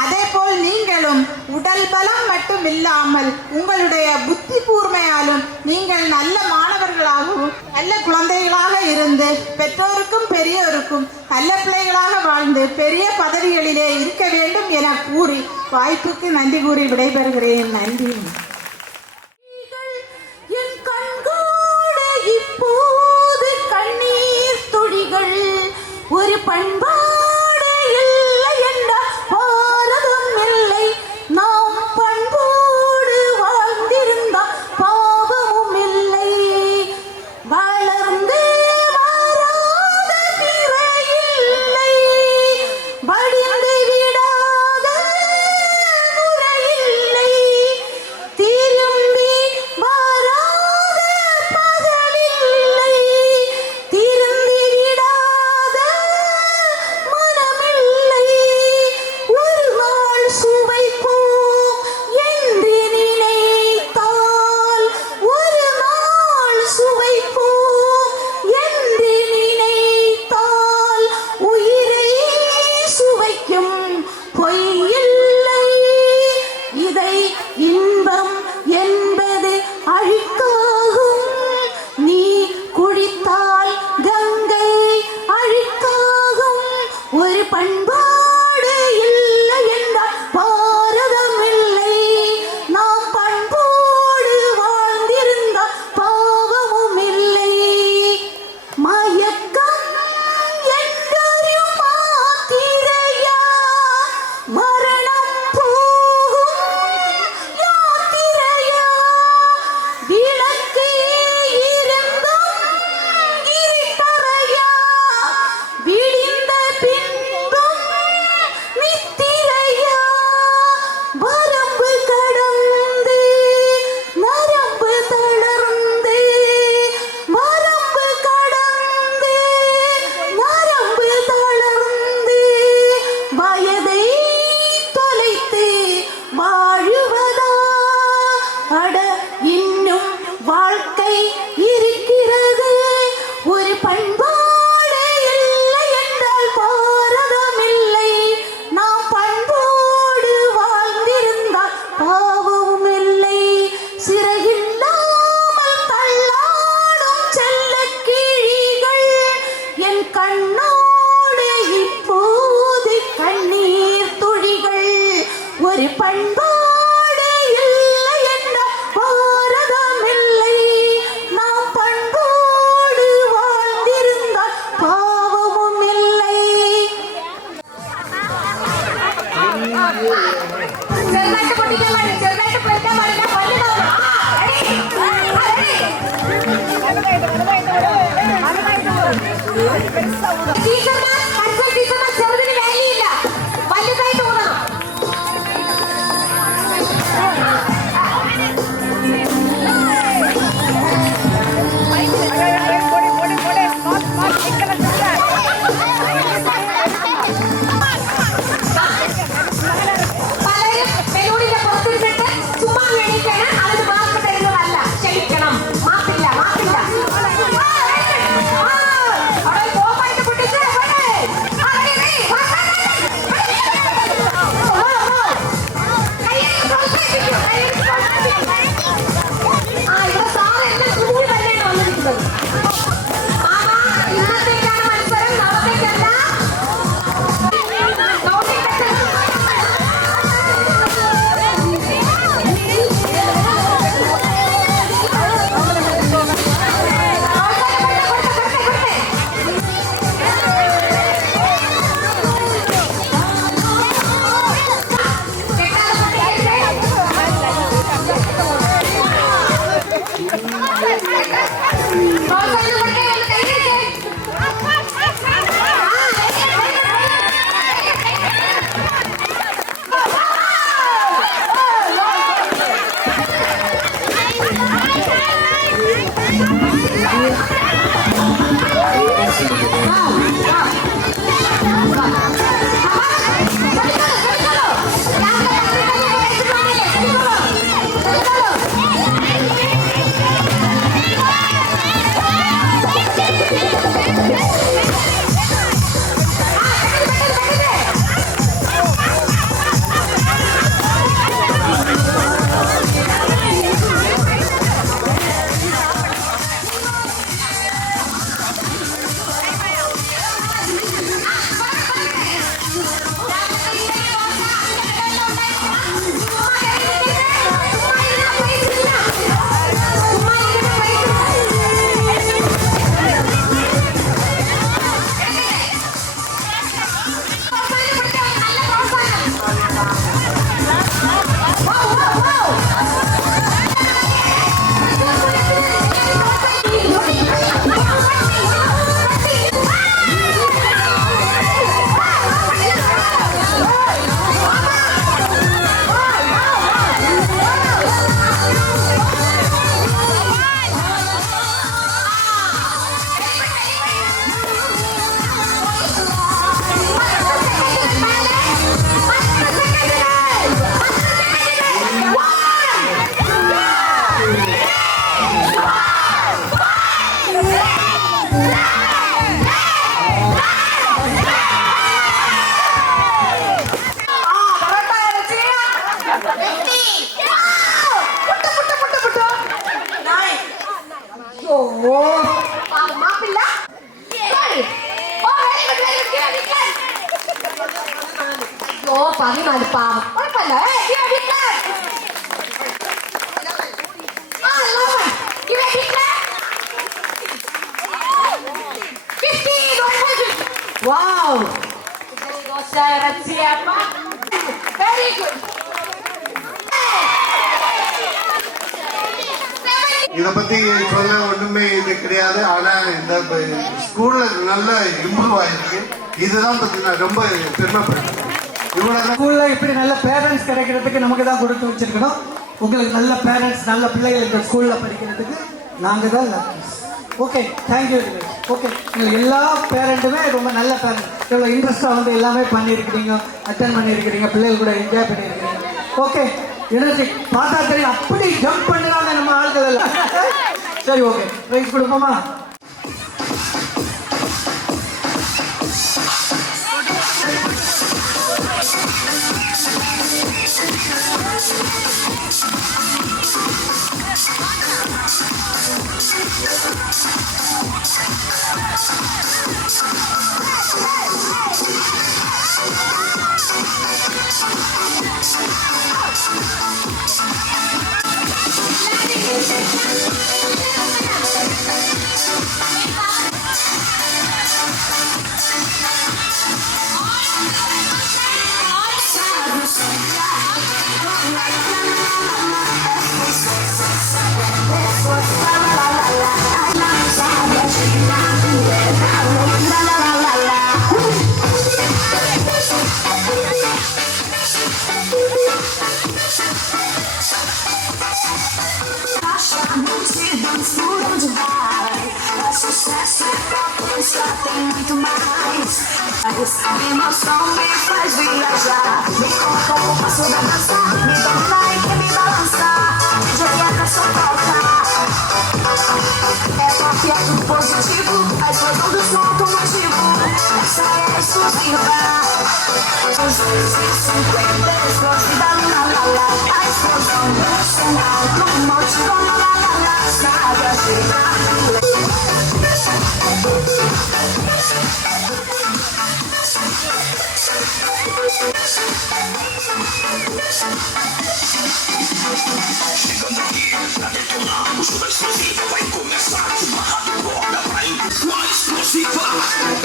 அதே போல் நீங்களும் உடல் பலம் மட்டும் இல்லாமல் உங்களுடைய புத்தி கூர்மையாலும் நீங்கள் நல்ல மாணவர்களாகவும் நல்ல குழந்தைகளாக இருந்து பெற்றோருக்கும் பெரியோருக்கும் நல்ல பிள்ளைகளாக வாழ்ந்து பெரிய பதவிகளிலே இருக்க வேண்டும் என கூறி வாய்ப்புக்கு நன்றி கூறி விடைபெறுகிறேன். நன்றி. இப்போது கண்ணீர் துளிகள் ஒரு பண்பாடு இல்லை என்ற பாரதம் இல்லை. நாம் பண்போடு வாழ்ந்திருந்த பாவமும் இல்லை. வளர்ந்து வராத திரையில்லை, வடிந்து விடாத முறையில்லை. ചെറുതിന് വാല്യൂ വലുതായിട്ട് ഊതണം. പലരും ബലൂണിന്റെ പുറത്തിരുന്നിട്ട് ചുമ്മാ വേണ്ടിയിട്ടാണ് അതിന് മാർക്ക് തരുന്നതല്ല. ക്ഷമിക്കണം, മാപ്പില്ല മാപ്പില്ല. അവിടെ ബോംബായിട്ട് പൊട്ടിച്ച് ഇവിടെ സാറ് എന്നെ സ്കൂൾ തന്നെയാണ് വന്നിരിക്കുന്നത്. ഇന്നത്തേക്കാണ് മത്സരം, നാളത്തേക്കല്ല. മാപ്പില്ല. ഓ 14 പാവം കുഴപ്പമില്ല. Wow! Very good. இதை பத்தி சொல்ல ஒண்ணுமே இது கிடையாது. ஆனா இந்த ஸ்கூல்ல நல்ல இம்ப்ரூவ் ஆயிருக்கு. இதுதான் பார்த்தீங்கன்னா ரொம்ப பெருமைப்படுறேன். ஸ்கூல்ல இப்படி நல்ல பேரண்ட்ஸ் கிடைக்கிறதுக்கு நமக்கு தான் கொடுத்து வச்சிருக்கணும். உங்களுக்கு நல்ல பேரண்ட்ஸ், நல்ல பிள்ளைகள் இந்த ஸ்கூல்ல படிக்கிறதுக்கு நாங்க தான் லக்கீஸ். Okay, thank you. ஓகே, எல்லா பேரண்ட்டுமே ரொம்ப நல்ல பேரண்ட். இவ்வளோ இன்ட்ரெஸ்டாக வந்து எல்லாமே பண்ணியிருக்கிறீங்க, அட்டன் பண்ணியிருக்கிறீங்க, பிள்ளைகள் கூட என்ஜாய் பண்ணியிருக்கிறீங்க. ஓகே, எனக்கு பார்த்தா தெரியும் அப்படி ஜம்ப் பண்ணுறாங்க நம்ம ஆட்கள் எல்லாம். சரி, ஓகே, ப்ரைஸ் கொடுப்போமா? La de dar sucesso pra só tem muito mais. A emoção me faz viajar, me conta o passo da dança, me domina e quer me balançar. DJ a canção toca, é pop, é tudo positivo, a explosão do som automotivo, essa é a exclusiva. Os 50 explosivos da la la la, a explosão do som automotivo, la la la la, sabe a chegar. Chegando aqui pra detonar, o show da explosiva vai começar. Uma rádio roda pra a explosiva.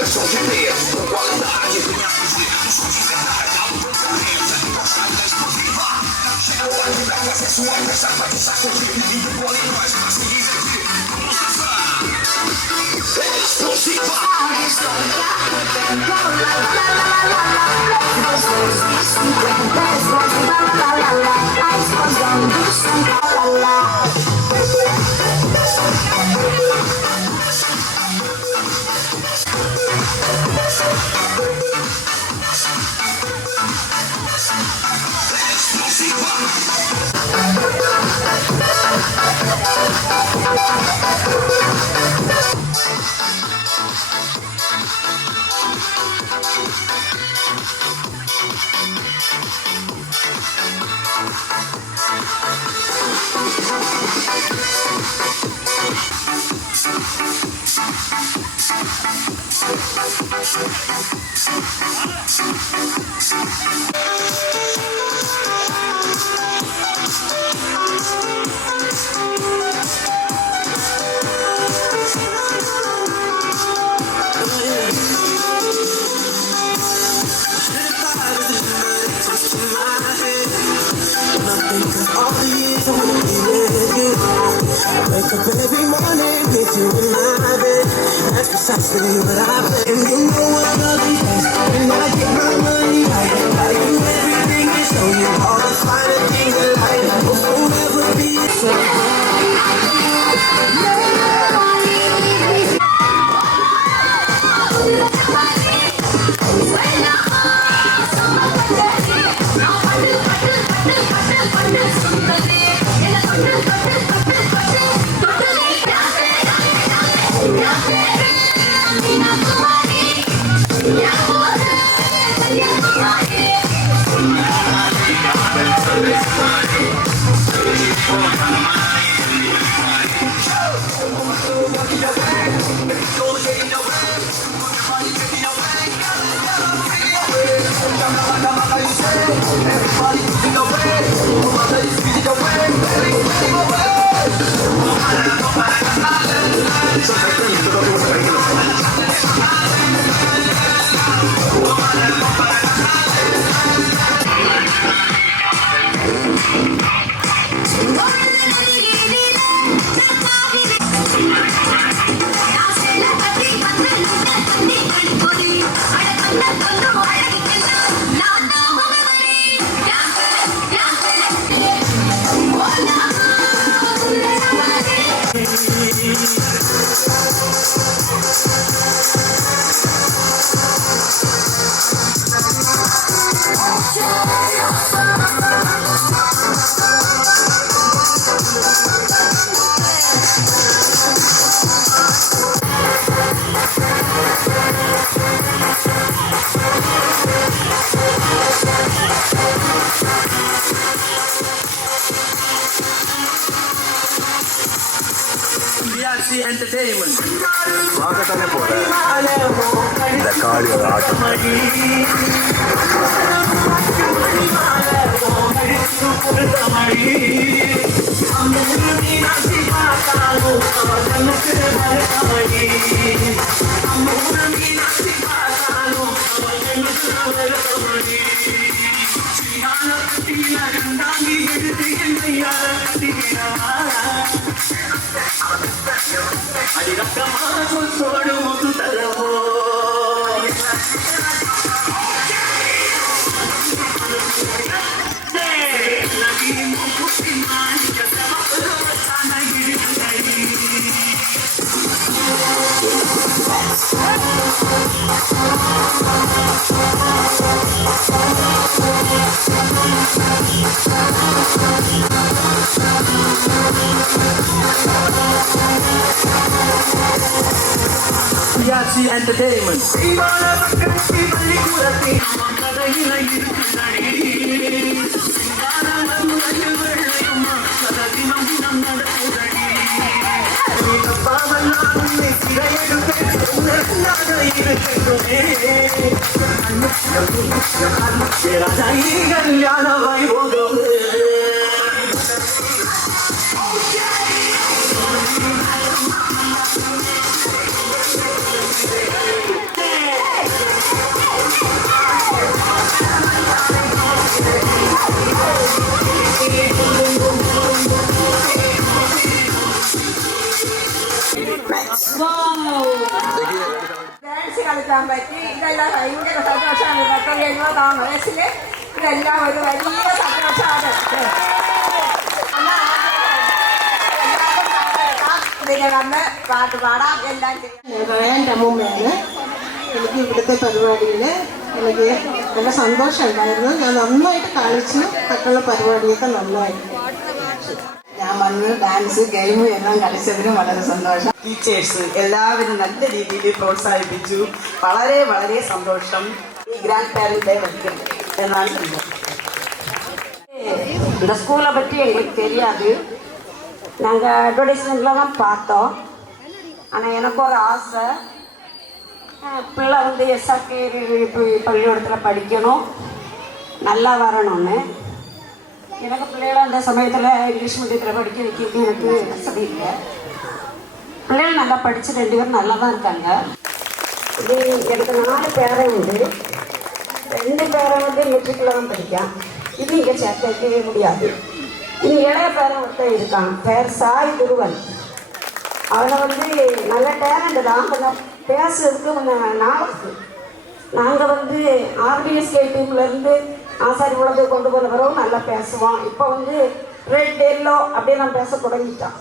É som de peso, com qualidade, venha fugir. Um som de verdade, algo concorrência. Gostar da explosiva. Chegou aqui pra fazer sua festa, vai te sacudir. E pole nós pra se divertir. Vamos dançar. É explosiva. Wake up every morning with you in my bed. That's precisely what I play. And you know what love is. When I get my money right, I do everything to show you all the finer things in life. Will never be the same. Entertainment. வாங்கத்தானே போற இந்த காளியோட ஆட்டம் PRC Entertainment. ഡാൻസ് കളിക്കാൻ പറ്റി. ഇതെല്ലാം ഭയങ്കര സന്തോഷമാണ്. 70-80 വയസ്സിൽ ഇതെല്ലാം ഒരു വലിയ സന്തോഷമാണ്. ഇതിനെ വന്ന് പാട്ട് പാടാം, എല്ലാം ചെയ്യാം. എൻ്റെ അമ്മൂമ്മയാണ്. എനിക്ക് ഇവിടുത്തെ പരിപാടിയിൽ എനിക്ക് നല്ല സന്തോഷം ഉണ്ടായിരുന്നു. ഞാൻ നന്നായിട്ട് കളിച്ചു. മറ്റുള്ള പരിപാടിയൊക്കെ നന്നായിരുന്നു. ഞാൻ വന്ന് ഡാൻസ് ഗെയിം എല്ലാം കളിച്ചതിനും വളരെ സന്തോഷം. ടീച്ചേഴ്സ് എല്ലാവരും നല്ല രീതിയിൽ പ്രോത്സാഹിപ്പിച്ചു. വളരെ വളരെ സന്തോഷം. ഈ ഗ്രാൻഡ് പേരന്റ് ഡേ വയ്ക്കുന്നത് എന്നാണ് இந்த ஸ்கூலை பற்றி எங்களுக்கு தெரியாது. நாங்கள் அட்வர்டைஸ்மெண்ட்டில் தான் பார்த்தோம். ஆனால் எனக்கு ஒரு ஆசை, பிள்ளை வந்து எஸ்ஆர்கே பள்ளிக்கூடத்தில் படிக்கணும், நல்லா வரணும்னு. எனக்கு பிள்ளைகளை அந்த சமயத்தில் இங்கிலீஷ் மீடியத்தில் படிக்க வைக்கிறது எனக்கு வசதி இல்லை. பிள்ளைகள் நல்லா படித்து 2 பேரும் நல்லா தான் இருக்காங்க. இது எனக்கு 4 பேரை உண்டு. 2 பேரை வந்து மெட்ரிக்கில் தான் படிக்கான். இது இங்கே சேர்த்து வைக்கவே முடியாது. இனி இளைய பேரன் ஒருத்தன் இருக்கான், பேர் சாய் குருவன். அவனை வந்து நல்ல டேலண்ட் தான், கொஞ்சம் பேசுறதுக்கு கொஞ்சம் நாளுக்கு. நாங்கள் வந்து ஆர்பிஎஸ்கே டீம்லேருந்து ஆசாரி உலகத்தை கொண்டு போன பிறகு நல்லா பேசுவான். இப்போ வந்து ரெட் எல்லோ அப்படியே நான் பேச தொடங்கிட்டான்.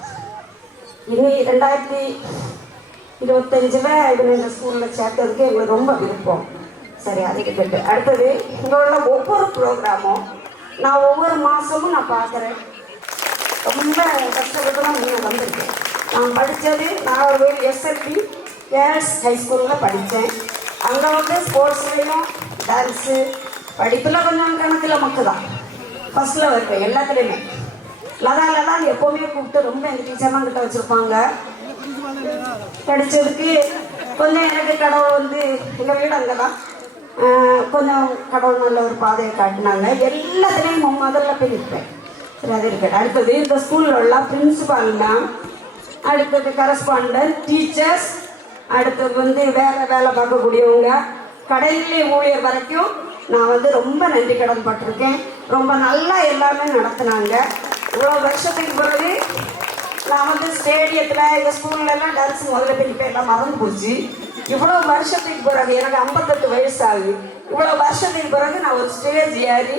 இனி 2025 இவனை இந்த ஸ்கூலில் சேர்த்ததுக்கு எங்களுக்கு ரொம்ப விருப்பம். சரி, அதுக்கு கேட்டு அடுத்தது இங்கே உள்ள ஒவ்வொரு ப்ரோக்ராமும் நான் ஒவ்வொரு மாதமும் நான் பார்க்குறேன். ரொம்ப கஷ்டப்பட்டு தான் முன்னே வந்திருக்கேன். நான் படித்தது நாகர்கோவில் எஸ்எல்பி கேர்ள்ஸ் ஹைஸ்கூலில் படித்தேன். அங்கே வந்து ஸ்போர்ட்ஸ்லேயும் டான்ஸு படிப்பில் கொஞ்சம் கணக்கில் மக்கள் தான் ஃபஸ்ட்டில் இருப்பேன் எல்லாத்துலேயுமே. லதா எப்போவுமே கூப்பிட்டு ரொம்ப எங்கள் டீச்சர்லாம் கிட்ட வச்சுருப்பாங்க. படித்ததுக்கு கொஞ்சம் எனக்கு கடவுள் வந்து எங்கள் வீடு அங்கே தான் கொஞ்சம் கடவுள் நல்ல ஒரு பாதையை காட்டினாங்க. எல்லாத்துலேயும் முதல்ல போய் நிற்பேன். சரி, அது இருக்கட்டும். அடுத்தது இந்த ஸ்கூலில் உள்ள பிரின்சிபால்னா, அடுத்தது கரஸ்பாண்டன்ட், டீச்சர்ஸ், அடுத்தது வந்து வேறு வேலை பார்க்கக்கூடியவங்க, கடையிலே ஊழியர் வரைக்கும் நான் வந்து ரொம்ப நன்றி கடன் பட்டிருக்கேன். ரொம்ப நல்லா எல்லாமே நடத்தினாங்க. இவ்வளோ வருஷத்துக்கு பிறகு நான் வந்து ஸ்டேடியத்தில் எங்கள் ஸ்கூல்லலாம் டான்ஸ் முதல்ல போய் இப்போ எல்லாம் மறந்து போச்சு. இவ்வளோ வருஷத்துக்கு பிறகு எனக்கு 58 வயசு ஆகுது. இவ்வளோ வருஷத்துக்கு பிறகு நான் ஒரு ஸ்டேஜ் ஏறி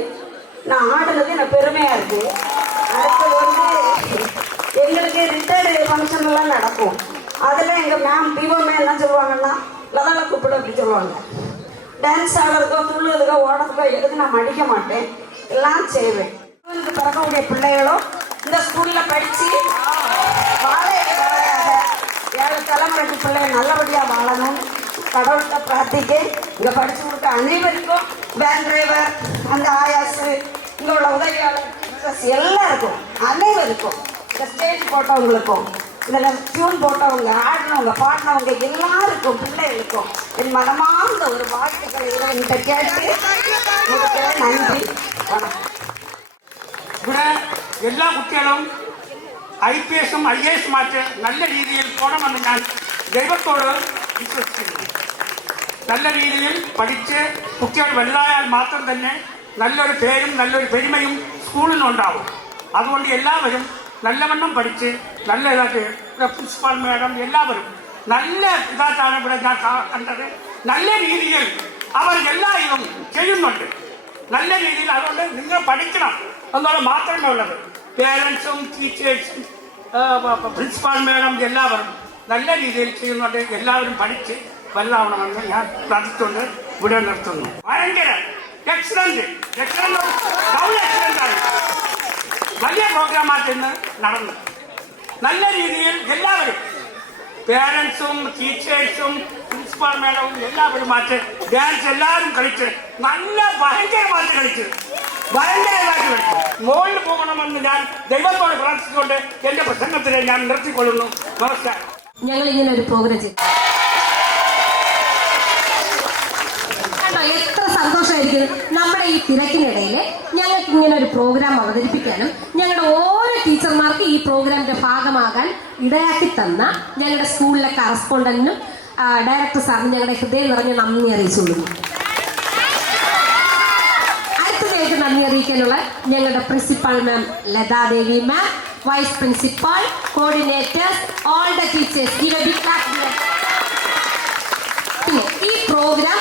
நான் ஆடுனது எனக்கு பெருமையாக இருக்குது. அடுத்தது வந்து எங்களுக்கு ரிட்டையர்டு ஃபங்க்ஷன்லாம் நடக்கும். அதில் எங்கள் மேம் பிஓ மேம் என்ன சொல்லுவாங்கன்னா, லதால கூப்பிடு அப்படி சொல்லுவாங்க. டான்ஸ் ஆடுறதுக்கோ துள்ளுறதுக்கோ ஓடுறதுக்கோ எதுக்கு நான் மடிக்க மாட்டேன், எல்லாம் செய்வேன். பிறக்கக்கூடிய பிள்ளைகளும் இந்த ஸ்கூலில் படித்து வாழ 7 தலைமுறைக்கு பிள்ளைகள் நல்லபடியாக வாழணும் கடவுள்கிட்ட பிரார்த்திக்கேன். இங்கே படித்து கொடுத்த அனைவருக்கும், வேன் டிரைவர், அந்த ஆயாசு, இங்கே உள்ள உதவியாளர், எல்லாருக்கும், அனைவருக்கும், இந்த ஸ்டேஜ் போட்டவங்களுக்கும், இதில் டியூன் போட்டவங்க, ஆடினவங்க, பாடினவங்க எல்லாருக்கும், பிள்ளைகளுக்கும் என் மனமார்ந்த ஒரு வாழ்த்துக்களை இறைவன்கிட்ட கேட்டு நன்றி, வணக்கம். ഇവിടെ എല്ലാ കുട്ടികളും IPS-ഉം IAS-ഉമായിട്ട് നല്ല രീതിയിൽ പോകണമെന്ന് ഞാൻ ദൈവത്തോട് വിശ്വസിക്കുന്നു. നല്ല രീതിയിൽ പഠിച്ച് കുട്ടികൾ വലുതായാൽ മാത്രം തന്നെ നല്ലൊരു പേരും നല്ലൊരു പെരുമയും സ്കൂളിനുണ്ടാവും. അതുകൊണ്ട് എല്ലാവരും നല്ലവണ്ണം പഠിച്ച് നല്ല ഇതായിട്ട് പ്രിൻസിപ്പാൾ മാഡം എല്ലാവരും നല്ല ഇതായിട്ടാണ് ഇവിടെ ഞാൻ കണ്ടത്. നല്ല രീതിയിൽ അവർ എല്ലാവരും ചെയ്യുന്നുണ്ട്, നല്ല രീതിയിൽ. അതുകൊണ്ട് നിങ്ങൾ പഠിക്കണം എന്നുള്ള മാത്രമേ ഉള്ളത്. പേരൻസും ടീച്ചേഴ്സും പ്രിൻസിപ്പാൾ മാഡം എല്ലാവരും നല്ല രീതിയിൽ ചെയ്യുന്നുണ്ട്. എല്ലാവരും പഠിച്ച് വലുതാവണമെന്ന് ഞാൻ പ്രാർത്ഥിച്ചുകൊണ്ട് ഇവിടെ നിർത്തുന്നു. ഭയങ്കര എക്സലന്റ് ആണ്. വലിയ പ്രോഗ്രാമായിട്ട് ഇന്ന് നടന്നു. നല്ല രീതിയിൽ എല്ലാവരും പേരൻസും ടീച്ചേഴ്സും പ്രിൻസിപ്പാൾ മേഡവും എല്ലാവരുമായിട്ട് ഡാൻസ് എല്ലാവരും കളിച്ച് നല്ല ഭയങ്കരമായിട്ട് കളിച്ച് ഭയങ്കരമായിട്ട് കളിച്ചു. മുകളിൽ പോകണമെന്ന് ഞാൻ ദൈവത്തോട് പ്രാർത്ഥിച്ചുകൊണ്ട് എന്റെ പ്രസംഗത്തിനെ ഞാൻ നിർത്തിക്കൊള്ളുന്നു. നമസ്കാരം. ഞങ്ങൾ ഇങ്ങനെ ഒരു പ്രോഗ്രാം ചെയ്തു. എത്ര സന്തോഷമായിരിക്കും നമ്മുടെ ഈ തിരക്കിനിടയിൽ ഞങ്ങൾക്ക് ഇങ്ങനെ ഒരു പ്രോഗ്രാം അവതരിപ്പിക്കാനും ഞങ്ങളുടെ ഓരോ ടീച്ചർമാർക്ക് ഈ പ്രോഗ്രാമിന്റെ ഭാഗമാകാൻ ഇടയാക്കി തന്ന ഞങ്ങളുടെ സ്കൂളിലെ കറസ്പോണ്ടന്റിനും ഡയറക്ടർ സാറിനും ഞങ്ങളുടെ ഹൃദയം നിറഞ്ഞ നന്ദി അറിയിച്ചുകൊള്ളുന്നു. അടുത്തതിലേക്ക് നന്ദി അറിയിക്കാനുള്ള ഞങ്ങളുടെ principal ma'am Lathadevi ma'am, vice principal, coordinators, all the teachers. പിന്നെ ഈ പ്രോഗ്രാം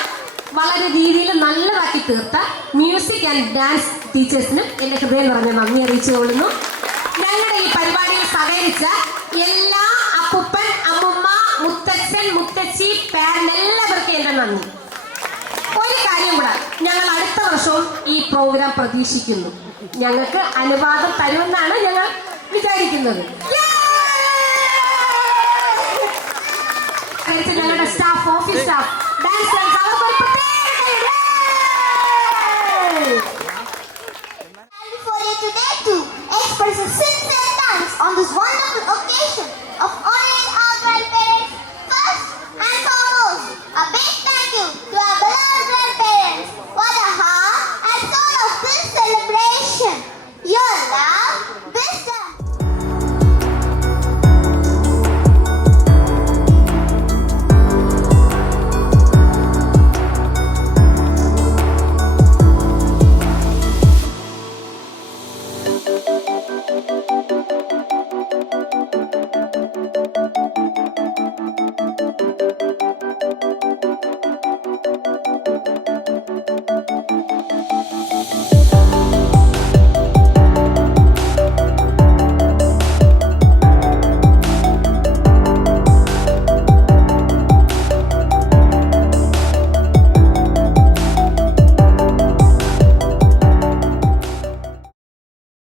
വളരെ രീതിയിൽ നല്ലതാക്കി തീർത്ത മ്യൂസിക് ആൻഡ് ഡാൻസ് ടീച്ചേഴ്സിനും എന്റെ ഹൃദയം നിറഞ്ഞ നന്ദി അറിയിച്ചുകൊള്ളുന്നു. ഞങ്ങളുടെ ഈ പരിപാടിയിൽ സഹകരിച്ച എല്ലാ അപ്പൂപ്പൻ, അമ്മുമ്മ, മുത്തച്ഛൻ, മുത്തച്ഛി, പാരന്റ് എല്ലാവർക്കും എന്റെ നന്ദി. ഒരു കാര്യം കൂടെ, ഞങ്ങൾ അടുത്ത വർഷവും ഈ പ്രോഗ്രാം പ്രതീക്ഷിക്കുന്നു. ഞങ്ങൾക്ക് അനുവാദം തരുമെന്നാണ് ഞങ്ങൾ വിചാരിക്കുന്നത്.